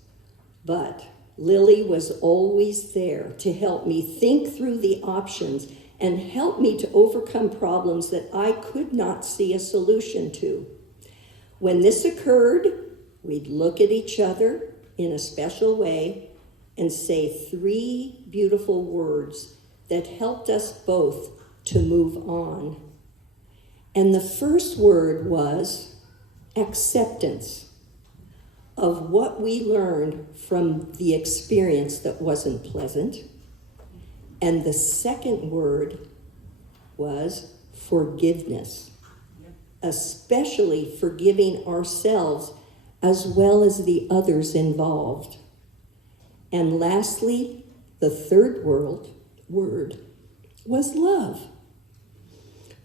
But Lily was always there to help me think through the options and help me to overcome problems that I could not see a solution to. When this occurred, we'd look at each other in a special way and say 3 beautiful words that helped us both to move on. And the first word was acceptance of what we learned from the experience that wasn't pleasant. And the second word was forgiveness, especially forgiving ourselves as well as the others involved. And lastly, the third word was love,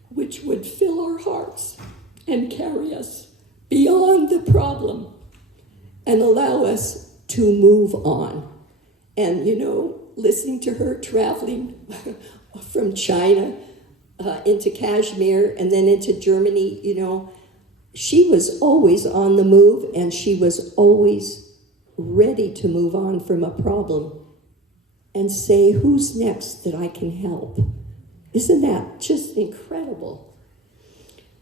which would fill our hearts and carry us beyond the problem and allow us to move on. And, you know, listening to her traveling from China into Kashmir and then into Germany, you know, she was always on the move and she was always ready to move on from a problem and say, who's next that I can help? Isn't that just incredible?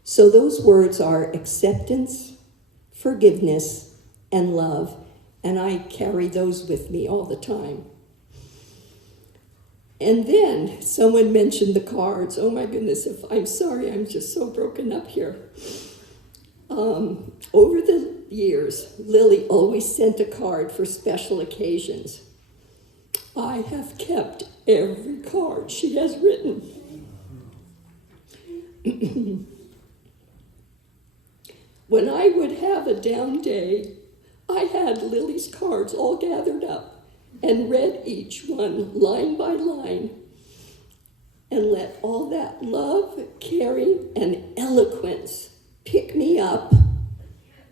So those words are acceptance, forgiveness, and love, and I carry those with me all the time. And then someone mentioned the cards. Oh my goodness, I'm sorry, I'm just so broken up here. Over the years, Lily always sent a card for special occasions. I have kept every card she has written. When I would have a down day, I had Lily's cards all gathered up and read each one line by line and let all that love, caring, and eloquence pick me up,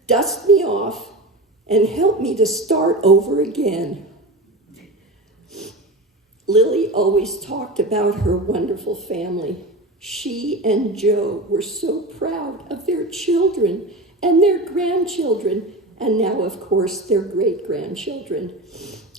dust me off, and help me to start over again. Lily always talked about her wonderful family. She and Joe were so proud of their children and their grandchildren, and now, of course, their great-grandchildren.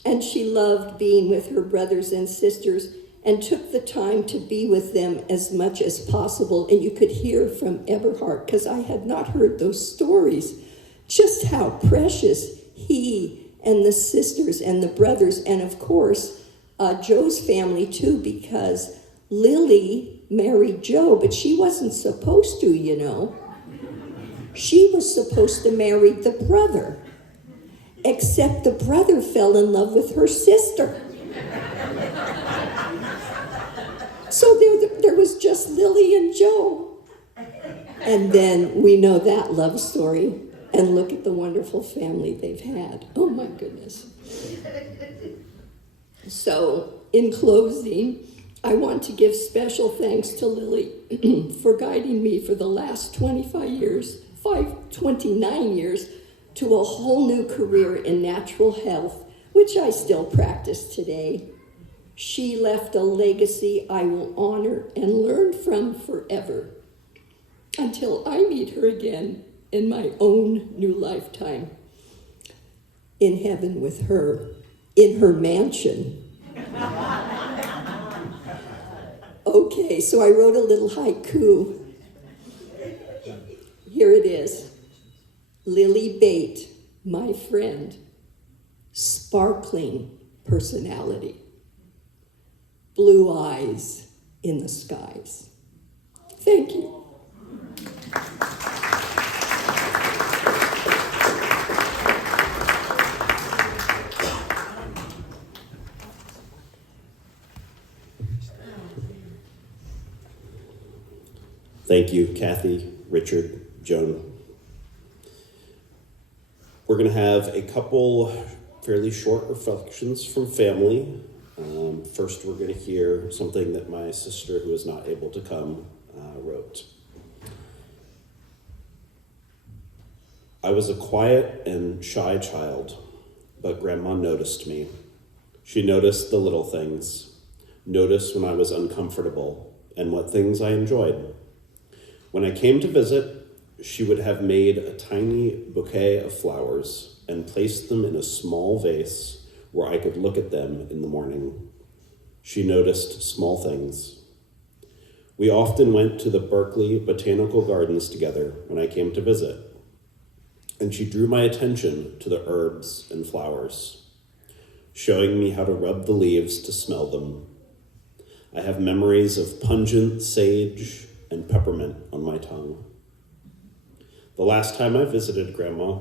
And she loved being with her brothers and sisters and took the time to be with them as much as possible. And you could hear from Eberhard, because I had not heard those stories, just how precious he and the sisters and the brothers, and of course, Joe's family too, because Lily married Joe, but she wasn't supposed to, you know. She was supposed to marry the brother, except the brother fell in love with her sister. So there was just Lily and Joe. And then we know that love story. And look at the wonderful family they've had. Oh my goodness. So, in closing, I want to give special thanks to Lily for guiding me for the last 29 years, to a whole new career in natural health, which I still practice today. She left a legacy I will honor and learn from forever until I meet her again in my own new lifetime, in heaven with her, in her mansion. Okay, so I wrote a little haiku. Here it is. Lily Bayt, my friend, sparkling personality, blue eyes in the skies. Thank you. Thank you, Kathy, Richard, Joan. We're going to have a couple fairly short reflections from family. First, we're going to hear something that my sister, who is not able to come, wrote. I was a quiet and shy child, but Grandma noticed me. She noticed the little things, noticed when I was uncomfortable and what things I enjoyed. When I came to visit, she would have made a tiny bouquet of flowers and placed them in a small vase where I could look at them in the morning. She noticed small things. We often went to the Berkeley Botanical Gardens together when I came to visit, and she drew my attention to the herbs and flowers, showing me how to rub the leaves to smell them. I have memories of pungent sage and peppermint on my tongue. The last time I visited Grandma,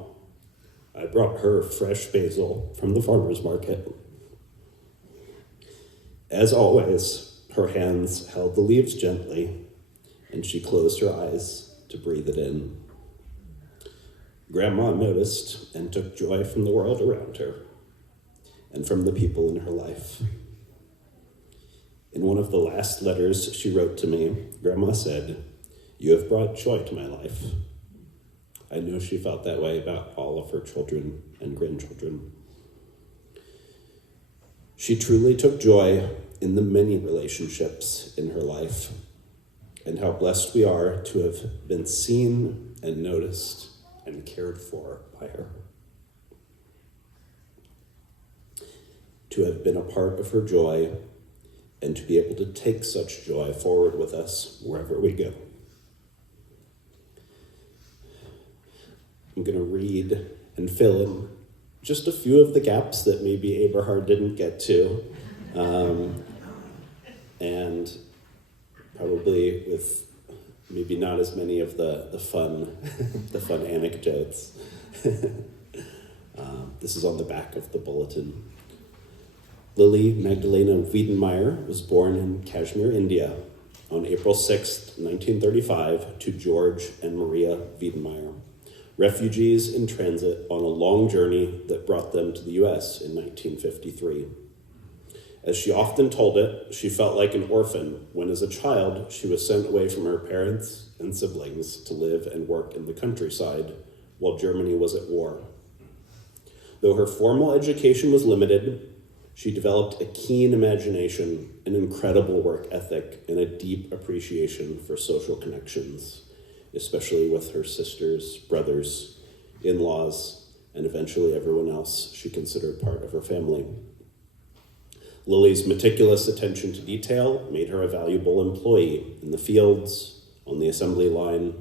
I brought her fresh basil from the farmer's market. As always, her hands held the leaves gently, and she closed her eyes to breathe it in. Grandma noticed and took joy from the world around her and from the people in her life. In one of the last letters she wrote to me, Grandma said, "You have brought joy to my life." I know she felt that way about all of her children and grandchildren. She truly took joy in the many relationships in her life, and how blessed we are to have been seen and noticed and cared for by her. To have been a part of her joy and to be able to take such joy forward with us wherever we go. I'm going to read and fill in just a few of the gaps that maybe Abraham didn't get to, and probably with maybe not as many of the fun the fun anecdotes. This is on the back of the bulletin. Lily Magdalena Wiedenmeyer was born in Kashmir, India, on April 6, 1935, to George and Maria Wiedenmeyer, refugees in transit on a long journey that brought them to the U.S. in 1953. As she often told it, she felt like an orphan when, as a child, she was sent away from her parents and siblings to live and work in the countryside while Germany was at war. Though her formal education was limited, she developed a keen imagination, an incredible work ethic, and a deep appreciation for social connections, especially with her sisters, brothers, in-laws, and eventually everyone else she considered part of her family. Lily's meticulous attention to detail made her a valuable employee in the fields, on the assembly line,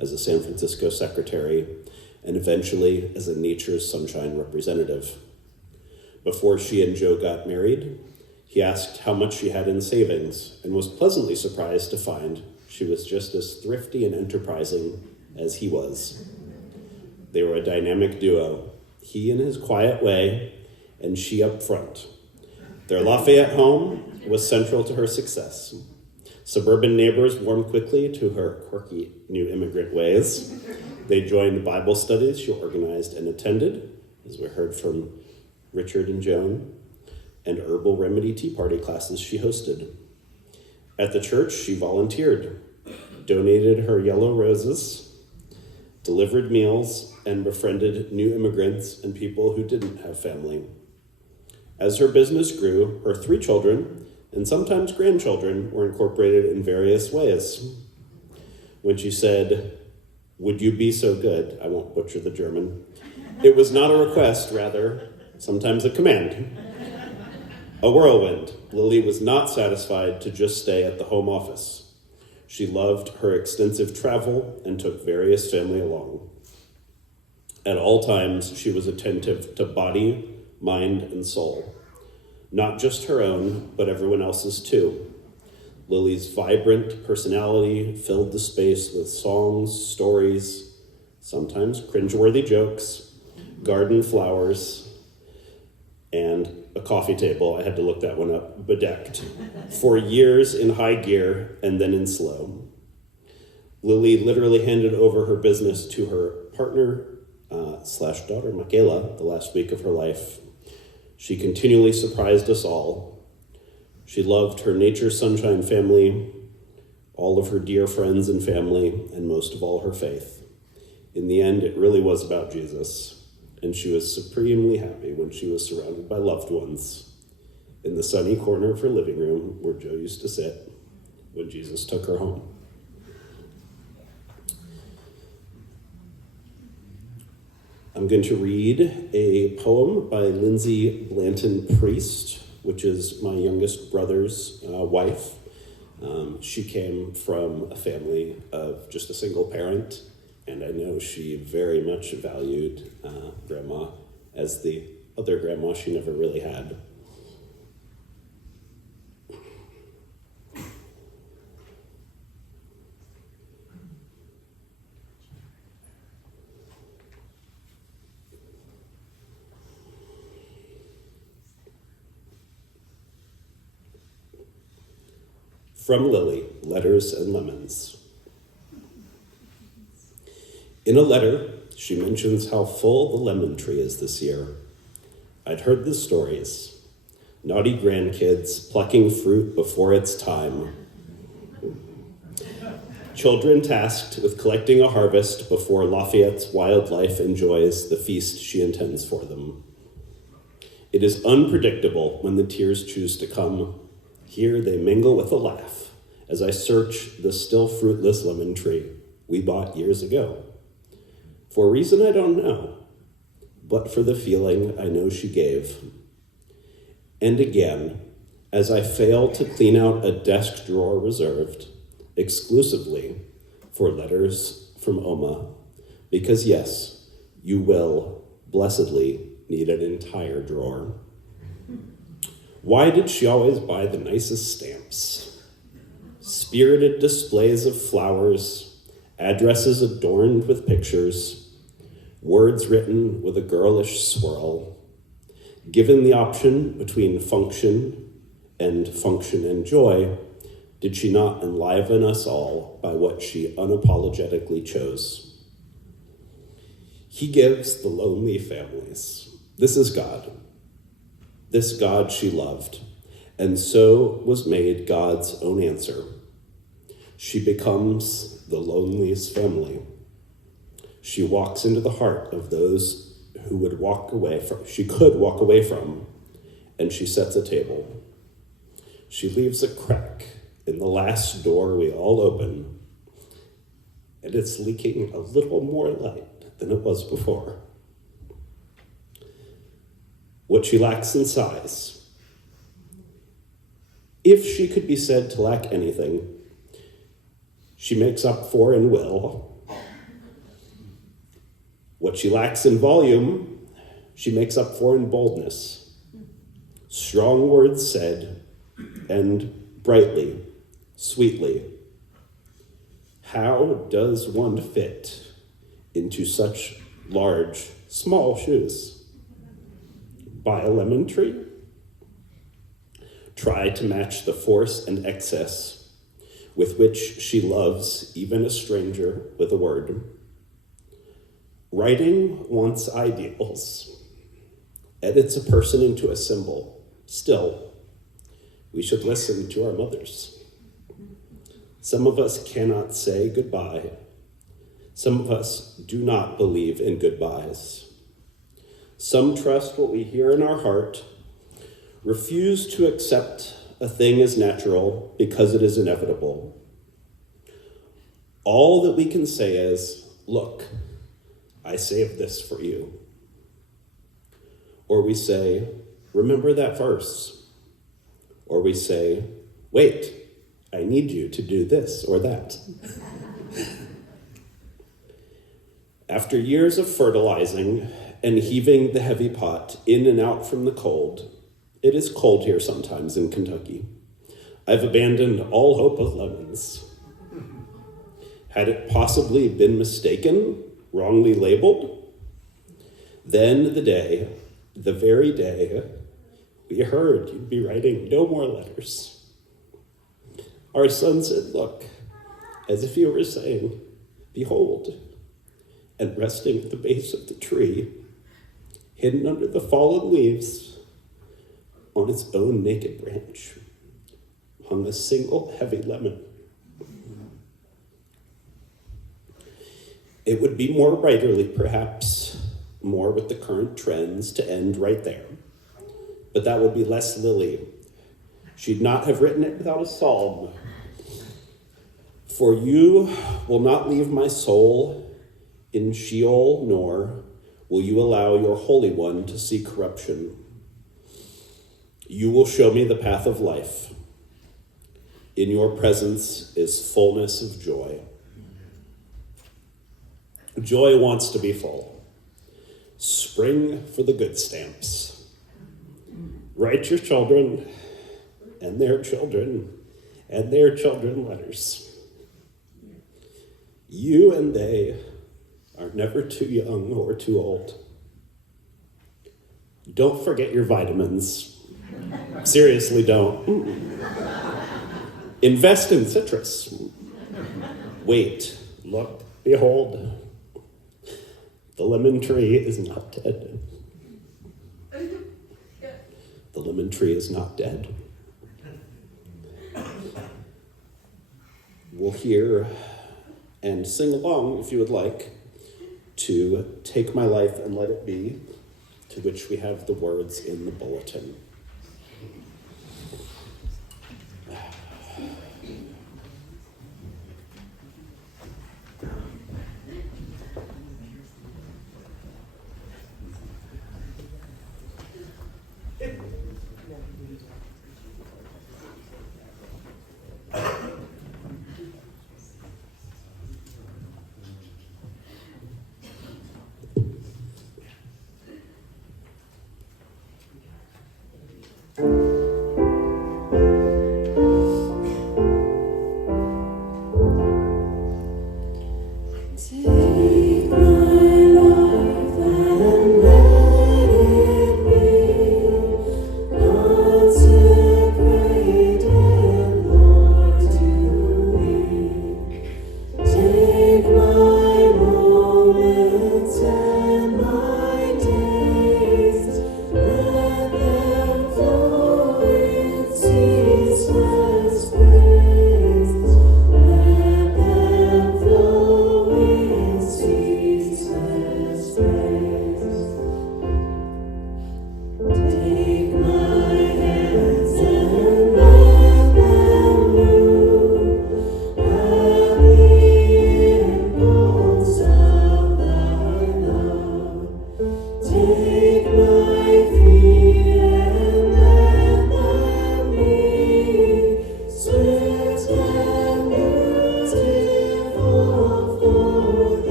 as a San Francisco secretary, and eventually as a Nature's Sunshine representative. Before she and Joe got married, he asked how much she had in savings and was pleasantly surprised to find she was just as thrifty and enterprising as he was. They were a dynamic duo, he in his quiet way and she up front. Their Lafayette home was central to her success. Suburban neighbors warmed quickly to her quirky new immigrant ways. They joined Bible studies she organized and attended, as we heard from Richard and Joan, and herbal remedy tea party classes she hosted. At the church, she volunteered, donated her yellow roses, delivered meals, and befriended new immigrants and people who didn't have family. As her business grew, her 3 children, and sometimes grandchildren, were incorporated in various ways. When she said, "Would you be so good?" I won't butcher the German. It was not a request, rather, sometimes a command. A whirlwind. Llili was not satisfied to just stay at the home office. She loved her extensive travel and took various family along. At all times, she was attentive to body, mind, and soul. Not just her own, but everyone else's too. Llili's vibrant personality filled the space with songs, stories, sometimes cringeworthy jokes, garden flowers, and a coffee table, I had to look that one up, bedecked, for years in high gear and then in slow. Llili literally handed over her business to her partner slash daughter, Michaela, the last week of her life. She continually surprised us all. She loved her nature sunshine family, all of her dear friends and family, and most of all, her faith. In the end, it really was about Jesus, and she was supremely happy when she was surrounded by loved ones in the sunny corner of her living room where Joe used to sit when Jesus took her home. I'm going to read a poem by Lindsay Blanton Priest, which is my youngest brother's wife. She came from a family of just a single parent, and I know she very much valued Grandma as the other grandma she never really had. From Llili, Letters and Lemons. In a letter, she mentions how full the lemon tree is this year. I'd heard the stories. Naughty grandkids plucking fruit before its time. Children tasked with collecting a harvest before Lafayette's wildlife enjoys the feast she intends for them. It is unpredictable when the tears choose to come. Here they mingle with a laugh as I search the still fruitless lemon tree we bought years ago. For a reason I don't know, but for the feeling I know she gave. And again, as I fail to clean out a desk drawer reserved exclusively for letters from Oma, because yes, you will blessedly need an entire drawer. Why did she always buy the nicest stamps? Spirited displays of flowers, addresses adorned with pictures, words written with a girlish swirl. Given the option between function and joy, did she not enliven us all by what she unapologetically chose? He gives the lonely families. This is God. This God she loved, and so was made God's own answer. She becomes the loneliest family. She walks into the heart of those who she could walk away from, and she sets a table. She leaves a crack in the last door we all open, and it's leaking a little more light than it was before. What she lacks in size. If she could be said to lack anything, she makes up for in will. What she lacks in volume, she makes up for in boldness. Strong words said, and brightly, sweetly. How does one fit into such large, small shoes? Buy a lemon tree? Try to match the force and excess with which she loves even a stranger with a word. Writing wants ideals, edits a person into a symbol. Still, we should listen to our mothers. Some of us cannot say goodbye. Some of us do not believe in goodbyes. Some trust what we hear in our heart, refuse to accept a thing as natural because it is inevitable. All that we can say is, look, I saved this for you. Or we say, remember that verse. Or we say, wait, I need you to do this or that. After years of fertilizing and heaving the heavy pot in and out from the cold, it is cold here sometimes in Kentucky. I've abandoned all hope of lemons. Had it possibly been mistaken, wrongly labeled? Then the very day, we heard you'd be writing no more letters. Our son said, look, as if he were saying, behold, and resting at the base of the tree, hidden under the fallen leaves, on its own naked branch, hung a single heavy lemon. It would be more writerly, perhaps, more with the current trends to end right there. But that would be less Llili. She'd not have written it without a psalm. For you will not leave my soul in Sheol, nor will you allow your Holy One to see corruption. You will show me the path of life. In your presence is fullness of joy. Joy wants to be full. Spring for the good stamps. Write your children and their children and their children letters. You and they are never too young or too old. Don't forget your vitamins. Seriously, don't. Invest in citrus. Wait, look, behold. The lemon tree is not dead. The lemon tree is not dead. We'll hear and sing along, if you would like, to Take My Life and Let It Be, to which we have the words in the bulletin.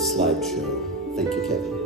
today's slideshow. Thank you, Kevin.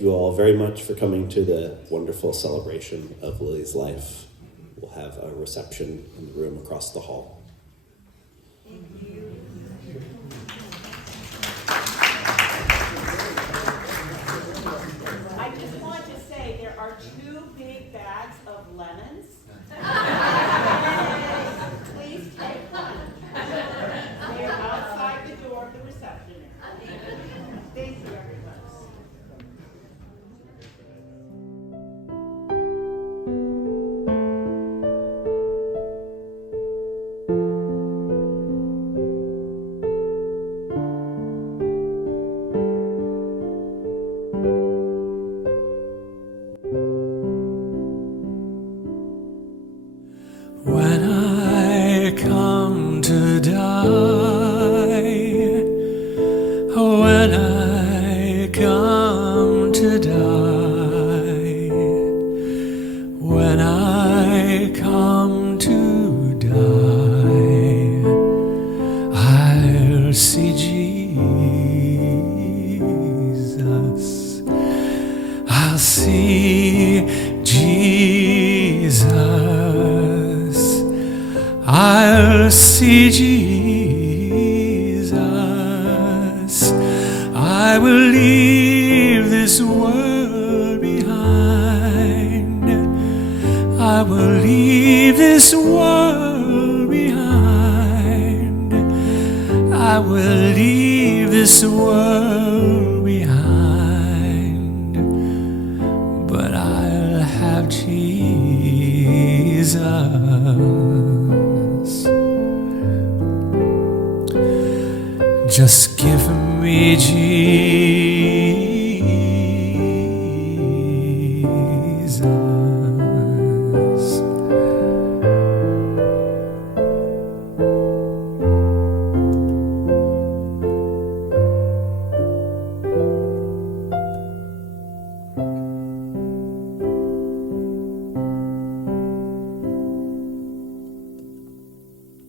thank you all very much for coming to the wonderful celebration of Llili's life. We'll have a reception in the room across the hall. I just want to say there are 2 big bags of lemons. Please take one. They are outside the door of the reception area. Thank you, everybody. When I come to die, when I come to die, when I come to die, I'll see Jesus. I'll see Jesus. I'll see Jesus. I will leave this world behind. I will leave this world behind. I will leave this world behind. But I'll have Jesus. Just give me Jesus.